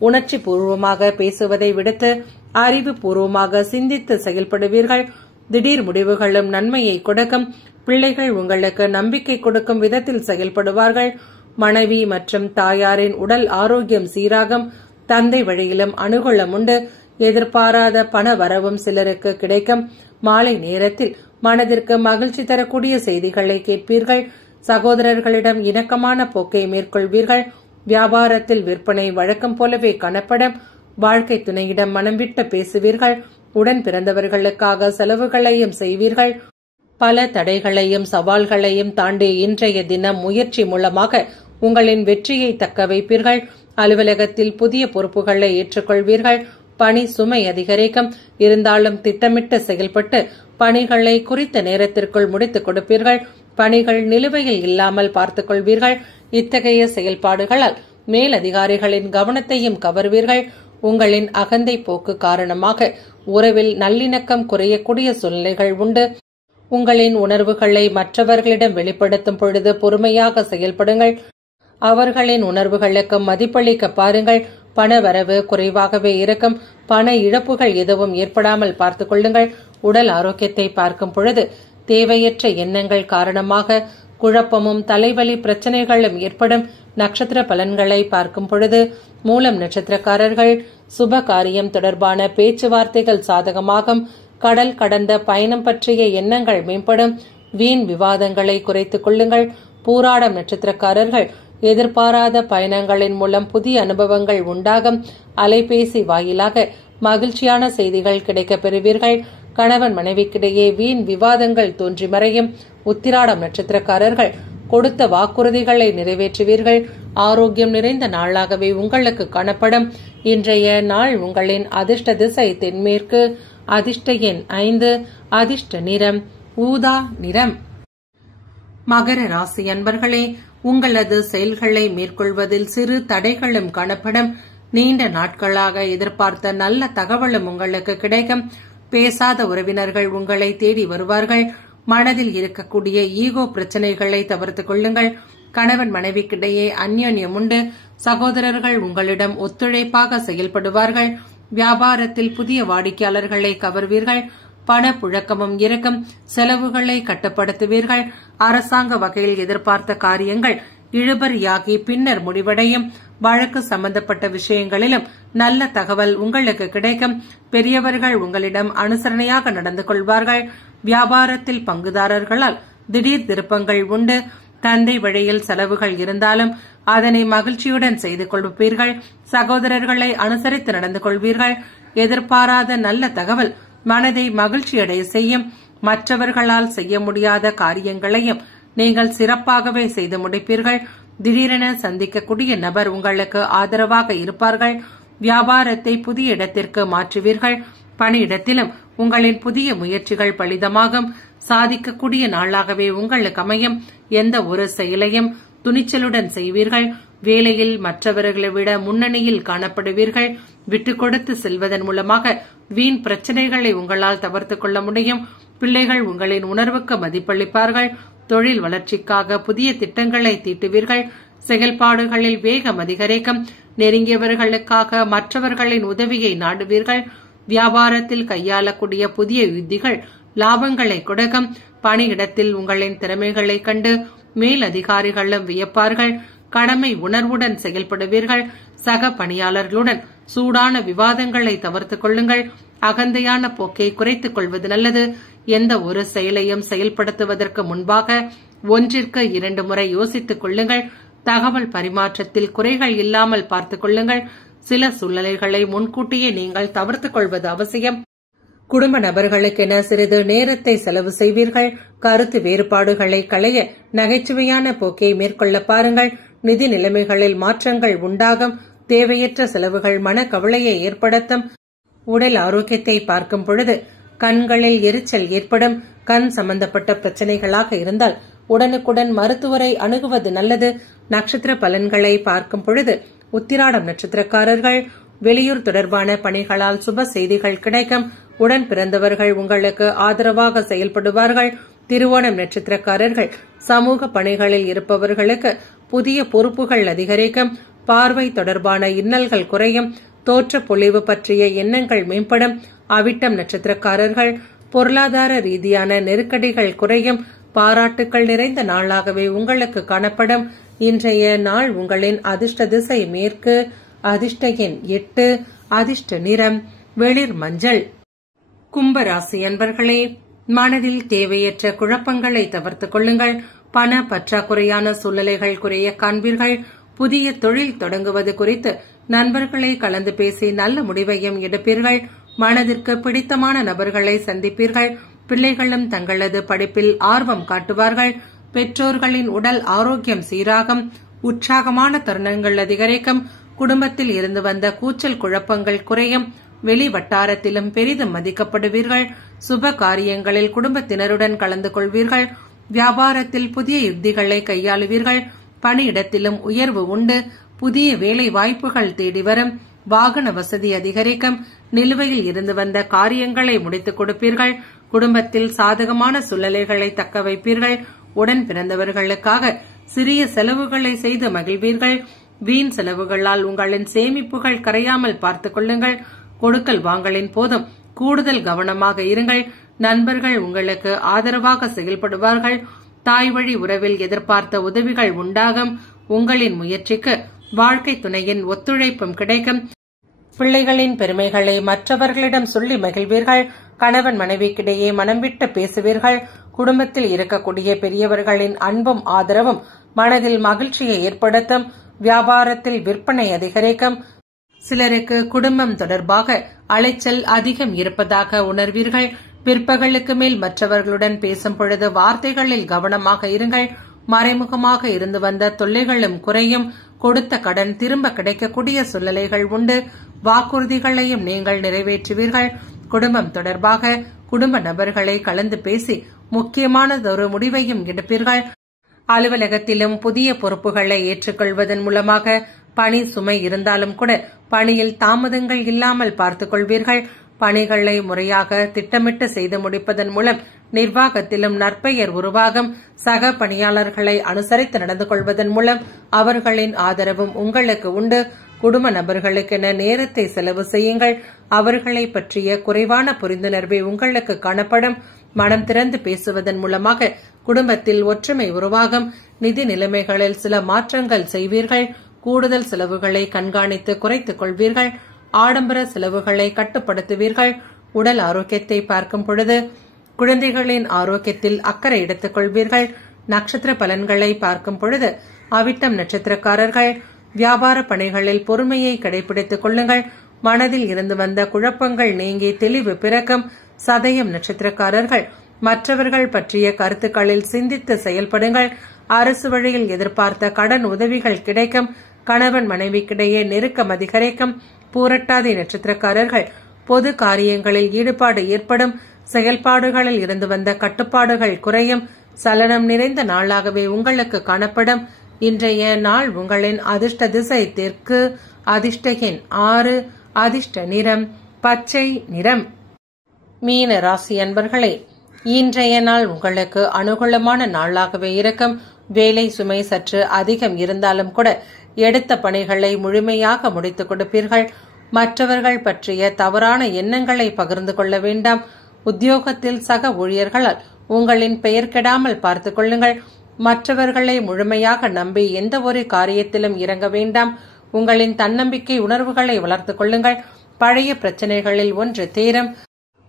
உணர்ச்சி பூர்வமாக பேசுவதை விடுத்து அறிவுபூர்வமாக சிந்தித்து செயல்படுவீர்கள். திடீர் முடிவுகளும் நன்மையை கொடுக்கும். பிள்ளைகள் உங்களுக்கு நம்பிக்கை கொடுக்கும் விதத்தில் செயல்படுவார்கள். மனைவி மற்றும் தாயாரின் உடல் ஆரோக்கியம் சீராகும். தந்தை வழியிலும் அனுகூலம் உண்டு. எதிர்பாராத பண வரவும் சிலருக்கு கிடைக்கும். மாலை நேரத்தில் மனதிற்கு மகிழ்ச்சி தரக்கூடிய செய்திகளை கேட்பீர்கள். சகோதரர்களிடம் இணக்கமான போக்கை மேற்கொள்வீர்கள். வியாபாரத்தில் விற்பனை வழக்கம் போலவே காணப்படும். வாழ்க்கை துணையிடம் மனம் விட்டு பேசுவீர்கள். உடன் பிறந்தவர்களுக்காக செலவுகளையும் செய்வீர்கள். பல தடைகளையும் சவால்களையும் தாண்டி இன்றைய தினம் முயற்சி மூலமாக உங்களின் வெற்றியை தக்க வைப்பீர்கள். அலுவலகத்தில் புதிய பொறுப்புகளை ஏற்றுக்கொள்வீர்கள். பணி சுமை அதிகரிக்கும். இருந்தாலும் திட்டமிட்டு செயல்பட்டு பணிகளை குறித்த நேரத்திற்குள் முடித்துக் கொடுப்பீர்கள். பணிகள் நிலுவையில் இல்லாமல் பார்த்துக் கொள்வீர்கள். இத்தகைய செயல்பாடுகளால் மேலதிகாரிகளின் கவனத்தையும் கவர்வீர்கள். உங்களின் அகந்தை போக்கு காரணமாக உறவில் நல்லிணக்கம் குறையக்கூடிய சூழ்நிலைகள் உண்டு. உங்களின் உணர்வுகளை மற்றவர்களிடம் வெளிப்படுத்தும் பொழுது பொறுமையாக செயல்படுங்கள். அவர்களின் உணர்வுகளுக்கு மதிப்பளிக்க பாருங்கள். பண வரவு குறைவாகவே இருக்கும். பண இழப்புகள் எதுவும் ஏற்படாமல் பார்த்துக் கொள்ளுங்கள். உடல் ஆரோக்கியத்தை பார்க்கும் பொழுது தேவையற்ற எண்ணங்கள் காரணமாக குழப்பமும் தலைவலி பிரச்சனைகளும் ஏற்படும். நட்சத்திர பலன்களை பார்க்கும் பொழுது மூலம் நட்சத்திரக்காரர்கள் சுப காரியம் தொடர்பான பேச்சுவார்த்தைகள் சாதகமாகும். கடல் கடந்த பயணம் பற்றிய எண்ணங்கள் மேம்படும். வீண் விவாதங்களை குறைத்துக் கொள்ளுங்கள். பூராடம் நட்சத்திரக்காரர்கள் எதிர்பாராத பயணங்களின் மூலம் புதிய அனுபவங்கள் உண்டாகும். அலைபேசி வாயிலாக மகிழ்ச்சியான செய்திகள் கிடைக்கப் பெறுவீர்கள். கணவன் மனைவிக்கிடையே வீண் விவாதங்கள் தோன்றி மறையும். உத்திராடம் நட்சத்திரக்காரர்கள் கொடுத்த வாக்குறுதிகளை நிறைவேற்றுவீர்கள். ஆரோக்கியம் நிறைந்த நாளாகவே உங்களுக்கு காணப்படும். இன்றைய நாள் உங்களின் அதிர்ஷ்ட திசை தென்மேற்கு. அதிர்ஷ்ட எண் 5. அதிர்ஷ்ட நிறம் ஊதா நிறம். மகர ராசி அன்பர்களே, உங்களது செயல்களை மேற்கொள்வதில் சிறு தடைகளும் காணப்படும். நீண்ட நாட்களாக எதிர்பார்த்த நல்ல தகவலும் உங்களுக்கு கிடைக்கும். பேசாத உறவினர்கள் உங்களை தேடி வருவார்கள். மனதில் இருக்கக்கூடிய ஈகோ பிரச்சனைகளை தவிர்த்துக் கொள்ளுங்கள். கணவன் மனைவிக்கிடையே அந்யோன்யம் உண்டு. சகோதரர்கள் உங்களிடம் ஒத்துழைப்பாக செயல்படுவார்கள். வியாபாரத்தில் புதிய வாடிக்கையாளர்களை கவர்வீர்கள். பணப்புழக்கமும் இருக்கும். செலவுகளை கட்டுப்படுத்துவீர்கள். அரசாங்க வகையில் எதிர்பார்த்த காரியங்கள் இழுபறியாகி பின்னர் முடிவடையும். வழக்கு சம்பந்தப்பட்ட விஷயங்களிலும் நல்ல தகவல் உங்களுக்கு கிடைக்கும். பெரியவர்கள் உங்களிடம் அனுசரணையாக நடந்து கொள்வார்கள். வியாபாரத்தில் பங்குதாரர்களால் திடீர் திருப்பங்கள் உண்டு. தந்தை வழியில் செலவுகள் இருந்தாலும் அதனை மகிழ்ச்சியுடன் செய்து கொள்வீர்கள். சகோதரர்களை அனுசரித்து நடந்து கொள்வீர்கள். எதிர்பாராத நல்ல தகவல் மனதை மகிழ்ச்சியடைய செய்யும். மற்றவர்களால் செய்ய முடியாத காரியங்களையும் நீங்கள் சிறப்பாகவே செய்து முடிப்பீர்கள். திடீரென சந்திக்கக்கூடிய நபர் உங்களுக்கு ஆதரவாக இருப்பார்கள். வியாபாரத்தை புதிய இடத்திற்கு மாற்றுவீர்கள். பணியிடத்திலும் உங்களின் புதிய முயற்சிகள் பலிதமாகும். சாதிக்கக்கூடிய நாளாகவே உங்களுக்கு அமையும். எந்த ஒரு செயலையும் துணிச்சலுடன் செய்வீர்கள். வேலையில் மற்றவர்களை விட முன்னணியில் காணப்படுவீர்கள். விட்டுக் கொடுத்து செல்வதன் மூலமாக வீண் பிரச்சனைகளை உங்களால் தவிர்த்துக் கொள்ள முடியும். பிள்ளைகள் உங்களின் உணர்வுக்கு மதிப்பளிப்பார்கள். தொழில் வளர்ச்சிக்காக புதிய திட்டங்களை தீட்டுவீர்கள். செயல்பாடுகளில் வேகம் அதிகரிக்கும். நெருங்கியவர்களுக்காக மற்றவர்களின் உதவியை நாடுவீர்கள். வியாபாரத்தில் கையாளக்கூடிய புதிய யுத்திகள் லாபங்களை கொடுக்கும். பணியிடத்தில் உங்களின் திறமைகளை கண்டு மேல் அதிகாரிகளும் வியப்பார்கள். கடமை உணர்வுடன் செயல்படுவீர்கள். சக பணியாளர்களுடன் சூடான விவாதங்களை தவிர்த்துக் கொள்ளுங்கள். அகந்தையான போக்கை குறைத்துக் கொள்வது நல்லது. எந்த ஒரு செயலையும் செயல்படுத்துவதற்கு முன்பாக 1ற்கு 2 முறை யோசித்துக் கொள்ளுங்கள். தகவல் பரிமாற்றத்தில் குறைகள் இல்லாமல் பார்த்துக் கொள்ளுங்கள். சில சூழ்நிலைகளை முன்கூட்டியே நீங்கள் தவிர்த்துக் கொள்வது அவசியம். குடும்ப நபர்களுக்கென சிறிது நேரத்தை செலவு செய்வீர்கள். கருத்து வேறுபாடுகளை களைய நகைச்சுவையான போக்கை மேற்கொள்ள பாருங்கள். நிதி நிலைமைகளில் மாற்றங்கள் உண்டாகும். தேவையற்ற செலவுகள் மனக்கவலையை ஏற்படுத்தும். உடல் ஆரோக்கியத்தை பார்க்கும் பொழுது கண்களில் எரிச்சல் ஏற்படும். கண் சம்பந்தப்பட்ட பிரச்சனைகளாக இருந்தால் உடனுக்குடன் மருத்துவரை அணுகுவது நல்லது. நட்சத்திர பலன்களை பார்க்கும் பொழுது உத்திராடம் நட்சத்திரக்காரர்கள் வெளியூர் தொடர்பான பணிகளால் சுப செய்திகள் கிடைக்கும். உடன் பிறந்தவர்கள் உங்களுக்கு ஆதரவாக செயல்படுவார்கள். திருவோணம் நட்சத்திரக்காரர்கள் சமூக பணிகளில் இருப்பவர்களுக்கு புதிய பொறுப்புகள் அதிகரிக்கும். பார்வை தொடர்பான இன்னல்கள் குறையும். தோற்ற பொலிவு பற்றிய எண்ணங்கள் மேம்படும். அவிட்டம் நட்சத்திரக்காரர்கள் பொருளாதார ரீதியான நெருக்கடிகள் குறையும். பாராட்டுக்கள் நிறைந்த நாளாகவே உங்களுக்கு காணப்படும். இன்றைய நாள் உங்களின் அதிர்ஷ்ட திசை மேற்கு. அதிர்ஷ்ட எண் 8. அதிர்ஷ்ட நிறம் வெளிர் மஞ்சள். கும்பராசி அன்பர்களே, மனதில் தேவையற்ற குழப்பங்களை தவிர்த்துக் கொள்ளுங்கள். பண பற்றாக்குறையான சூழ்நிலைகள் குறைய காண்பீர்கள். புதிய தொழில் தொடங்குவது குறித்து நண்பர்களை கலந்து பேசி நல்ல முடிவையும் எடுப்பீர்கள். மனதிற்கு பிடித்தமான நபர்களை சந்திப்பீர்கள். பிள்ளைகளும் தங்களது படிப்பில் ஆர்வம் காட்டுவார்கள். பெற்றோர்களின் உடல் ஆரோக்கியம் சீராகும். உற்சாகமான தருணங்கள் அதிகரிக்கும். குடும்பத்தில் இருந்து வந்த கூச்சல் குழப்பங்கள் குறையும். வெளி வட்டாரத்திலும் பெரிதும் மதிக்கப்படுவீர்கள். சுப காரியங்களில் குடும்பத்தினருடன் கலந்து கொள்வீர்கள். வியாபாரத்தில் புதிய யுக்திகளை கையாளுவீர்கள். பணியிடத்திலும் உயர்வு உண்டு. புதிய வேலை வாய்ப்புகள் தேடி வரும். வாகன வசதி அதிகரிக்கும். நிலுவையில் இருந்து வந்த காரியங்களை முடித்துக் கொடுப்பீர்கள். குடும்பத்தில் சாதகமான சூழ்நிலைகளை தக்க வைப்பீர்கள். உடன் பிறந்தவர்களுக்காக சிறிய செலவுகளை செய்து மகிழ்வீர்கள். வீண் செலவுகளால் உங்களின் சேமிப்புகள் கரையாமல் பார்த்துக் கொள்ளுங்கள். கொடுக்கல் வாங்கலின் போதும் கூடுதல் கவனமாக இருங்கள். நண்பர்கள் உங்களுக்கு ஆதரவாக செயல்படுவார்கள். தாய் வழி உறவில் எதிர்பார்த்த உதவிகள் உண்டாகும். உங்களின் முயற்சிக்கு வாழ்க்கை துணையின் ஒத்துழைப்பும் கிடைக்கும். பிள்ளைகளின் பெருமைகளை மற்றவர்களிடம் சொல்லி மகிழ்வீர்கள். கணவன் மனைவிக்கிடையே மனம் விட்டு பேசுவீர்கள். குடும்பத்தில் இருக்கக்கூடிய பெரியவர்களின் அன்பும் ஆதரவும் மனதில் மகிழ்ச்சியை ஏற்படுத்தும். வியாபாரத்தில் விற்பனை அதிகரிக்கும். சிலருக்கு குடும்பம் தொடர்பாக அலைச்சல் அதிகம் இருப்பதாக உணர்வீர்கள். பிற்பகலுக்கு மேல் மற்றவர்களுடன் பேசும் பொழுது வார்த்தைகளில் கவனமாக இருங்கள். மறைமுகமாக இருந்து வந்த தொல்லைகளும் குறையும். கொடுத்த கடன் திரும்ப கிடைக்கக்கூடிய சூழ்நிலைகள் உண்டு. வாக்குறுதிகளையும் நீங்கள் நிறைவேற்றுவீர்கள். குடும்பம் தொடர்பாக குடும்ப நபர்களை கலந்து பேசி முக்கியமானதொரு முடிவையும் எடுப்பீர்கள். அலுவலகத்திலும் புதிய பொறுப்புகளை ஏற்றுக்கொள்வதன் மூலமாக பணி சுமை இருந்தாலும் கூட பணியில் தாமதங்கள் இல்லாமல் பார்த்துக் கொள்வீர்கள். பணிகளை முறையாக திட்டமிட்டு செய்து முடிப்பதன் மூலம் நிர்வாகத்திலும் நற்பெயர் உருவாகும். சக பணியாளர்களை அனுசரித்து நடந்து கொள்வதன் மூலம் அவர்களின் ஆதரவும் உங்களுக்கு உண்டு. குடும்ப நபர்களுக்கென நேரத்தை செலவு செய்யுங்கள். அவர்களை பற்றிய குறைவான புரிந்துணர்வை உங்களுக்கு காணப்படும். மனம் திறந்து பேசுவதன் மூலமாக குடும்பத்தில் ஒற்றுமை உருவாகும். நிதி நிலைமைகளில் சில மாற்றங்கள் செய்வீர்கள். கூடுதல் செலவுகளை கண்காணித்து குறைத்துக் கொள்வீர்கள். ஆடம்பர செலவுகளை கட்டுப்படுத்துவீர்கள். உடல் ஆரோக்கியத்தை பார்க்கும் பொழுது குழந்தைகளின் ஆரோக்கியத்தில் அக்கறை எடுத்துக் கொள்வீர்கள். நட்சத்திர பலன்களை பார்க்கும் பொழுது அவிட்டம் நட்சத்திரக்காரர்கள் வியாபார பணிகளில் பொறுமையை கடைபிடித்துக் கொள்ளுங்கள். மனதில் இருந்து வந்த குழப்பங்கள் நீங்கி தெளிவு பிறக்கும். சதயம் நட்சத்திரக்காரர்கள் மற்றவர்கள் பற்றிய கருத்துக்களில் சிந்தித்து செயல்படுங்கள். அரசு வழியில் எதிர்பார்த்த கடன் உதவிகள் கிடைக்கும். கணவன் மனைவிக்கிடையே நெருக்கம் அதிகரிக்கும். பூரட்டாதி நட்சத்திரக்காரர்கள் பொது காரியங்களில் ஈடுபாடு ஏற்படும். செயல்பாடுகளில் இருந்து வந்த கட்டுப்பாடுகள் குறையும். சலனம் நிறைந்த நாளாகவே உங்களுக்கு காணப்படும். இன்றைய நாள் உங்களின் அதிர்ஷ்ட திசை தெற்கு. அதிர்ஷ்ட எண் 6. அதிர்ஷ்ட நிறம் பச்சை நிறம். மீன ராசி அன்பர்களே, இன்றைய நாள் உங்களுக்கு அனுகூலமான நாளாகவே இருக்கும். வேலை சுமை சற்று அதிகம் இருந்தாலும் கூட எடுத்த பணிகளை முழுமையாக முடித்துக் கொடுப்பீர்கள். மற்றவர்கள் பற்றிய தவறான எண்ணங்களை பகிர்ந்து கொள்ள வேண்டாம். உத்தியோகத்தில் சக ஊழியர்களால் உங்களின் பெயர் கெடாமல் பார்த்துக் கொள்ளுங்கள். மற்றவர்களை முழுமையாக நம்பி எந்த ஒரு காரியத்திலும் இறங்க வேண்டாம். உங்களின் தன்னம்பிக்கை உணர்வுகளை வளர்த்துக் கொள்ளுங்கள். பழைய பிரச்சனைகளில் ஒன்று தீரும்.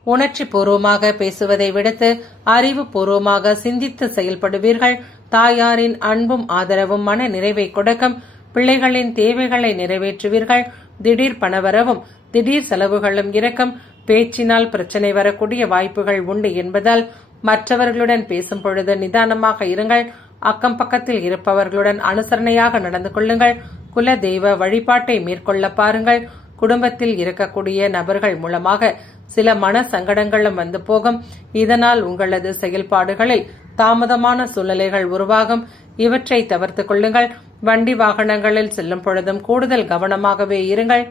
உணர்ச்சி பூர்வமாக பேசுவதை விடுத்து அறிவுபூர்வமாக சிந்தித்து செயல்படுவீர்கள். தாயாரின் அன்பும் ஆதரவும் மன நிறைவை கொடுக்கும். பிள்ளைகளின் தேவைகளை நிறைவேற்றுவீர்கள். திடீர் பணவரவும் திடீர் செலவுகளும் இருக்கும். பேச்சினால் பிரச்சனை வரக்கூடிய வாய்ப்புகள் உண்டு என்பதால் மற்றவர்களுடன் பேசும் பொழுது நிதானமாக இருங்கள். அக்கம் பக்கத்தில் இருப்பவர்களுடன் அனுசரணையாக நடந்து கொள்ளுங்கள். குல தெய்வ வழிபாட்டை மேற்கொள்ள பாருங்கள். குடும்பத்தில் இருக்கக்கூடிய நபர்கள் மூலமாக சில மன சங்கடங்களும் வந்து போகும். இதனால் உங்களது செயல்பாடுகளில் தாமதமான சூழ்நிலைகள் உருவாகும். இவற்றை தவிர்த்துக் கொள்ளுங்கள். வண்டி வாகனங்களில் செல்லும் பொழுதும் கூடுதல் கவனமாகவே இருங்கள்.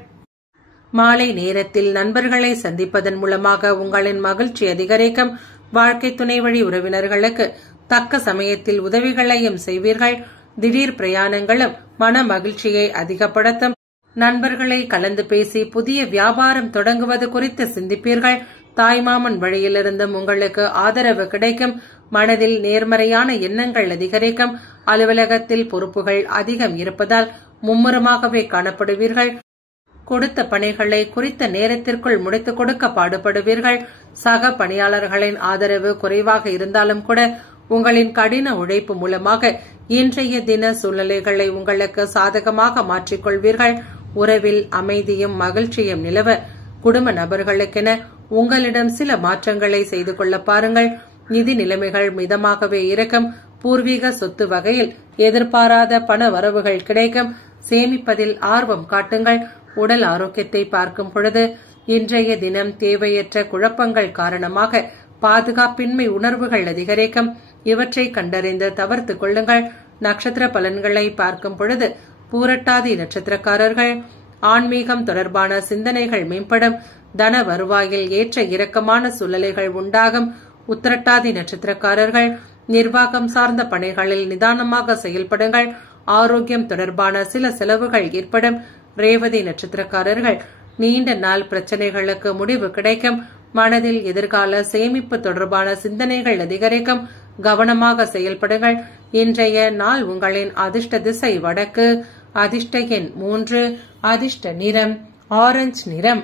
மாலை நேரத்தில் நண்பர்களை சந்திப்பதன் மூலமாக உங்களின் மகிழ்ச்சி அதிகரிக்கும். வாழ்க்கை துணை வழி உறவினர்களுக்கு தக்க சமயத்தில் உதவிகளையும் செய்வீர்கள். திடீர் பிரயாணங்களும் மன மகிழ்ச்சியை அதிகப்படுத்தும். நண்பர்களை கலந்து பேசி புதிய வியாபாரம் தொடங்குவது குறித்து சிந்திப்பீர்கள். தாய்மாமன் வழியிலிருந்தும் உங்களுக்கு ஆதரவு கிடைக்கும். மனதில் நேர்மறையான எண்ணங்கள் அதிகரிக்கும். அலுவலகத்தில் பொறுப்புகள் அதிகம் இருப்பதால் மும்முரமாகவே காணப்படுவீர்கள். கொடுத்த பணிகளை குறித்த நேரத்திற்குள் முடித்துக் கொடுக்க பாடுபடுவீர்கள். சக பணியாளர்களின் ஆதரவு குறைவாக இருந்தாலும் கூட உங்களின் கடின உழைப்பு மூலமாக இன்றைய தின சூழ்நிலைகளை உங்களுக்கு சாதகமாக மாற்றிக்கொள்வீர்கள். உறவில் அமைதியும் மகிழ்ச்சியும் நிலவ குடும்ப நபர்களுக்கென உங்களிடம் சில மாற்றங்களை செய்து கொள்ள பாருங்கள். நிதி நிலைமைகள் மிதமாகவே இருக்கும். பூர்வீக சொத்து வகையில் எதிர்பாராத பண வரவுகள் கிடைக்கும். சேமிப்பதில் ஆர்வம் காட்டுங்கள். உடல் ஆரோக்கியத்தை பார்க்கும் பொழுது இன்றைய தினம் தேவையற்ற குழப்பங்கள் காரணமாக பாதுகாப்பின்மை உணர்வுகள் அதிகரிக்கும். இவற்றை கண்டறிந்து தவிர்த்துக் கொள்ளுங்கள். நட்சத்திர பலன்களை பார்க்கும் பொழுது பூரட்டாதி நட்சத்திரக்காரர்கள் ஆன்மீகம் தொடர்பான சிந்தனைகள் மேம்படும். தன வருவாயில் ஏற்ற இறக்கமான சூழ்நிலைகள் உண்டாகும். உத்திரட்டாதி நட்சத்திரக்காரர்கள் நிர்வாகம் சார்ந்த பணிகளில் நிதானமாக செயல்படுங்கள். ஆரோக்கியம் தொடர்பான சில செலவுகள் ஏற்படும். ரேவதி நட்சத்திரக்காரர்கள் நீண்ட நாள் பிரச்சனைகளுக்கு முடிவு கிடைக்கும். மனதில் எதிர்கால சேமிப்பு தொடர்பான சிந்தனைகள் அதிகரிக்கும். கவனமாக செயல்படுங்கள். இன்றைய நாள் உங்களின் அதிர்ஷ்ட திசை வடக்கு. அதிர்ஷ்ட எண் 3. அதிர்ஷ்ட நிறம் ஆரஞ்சு நிறம்.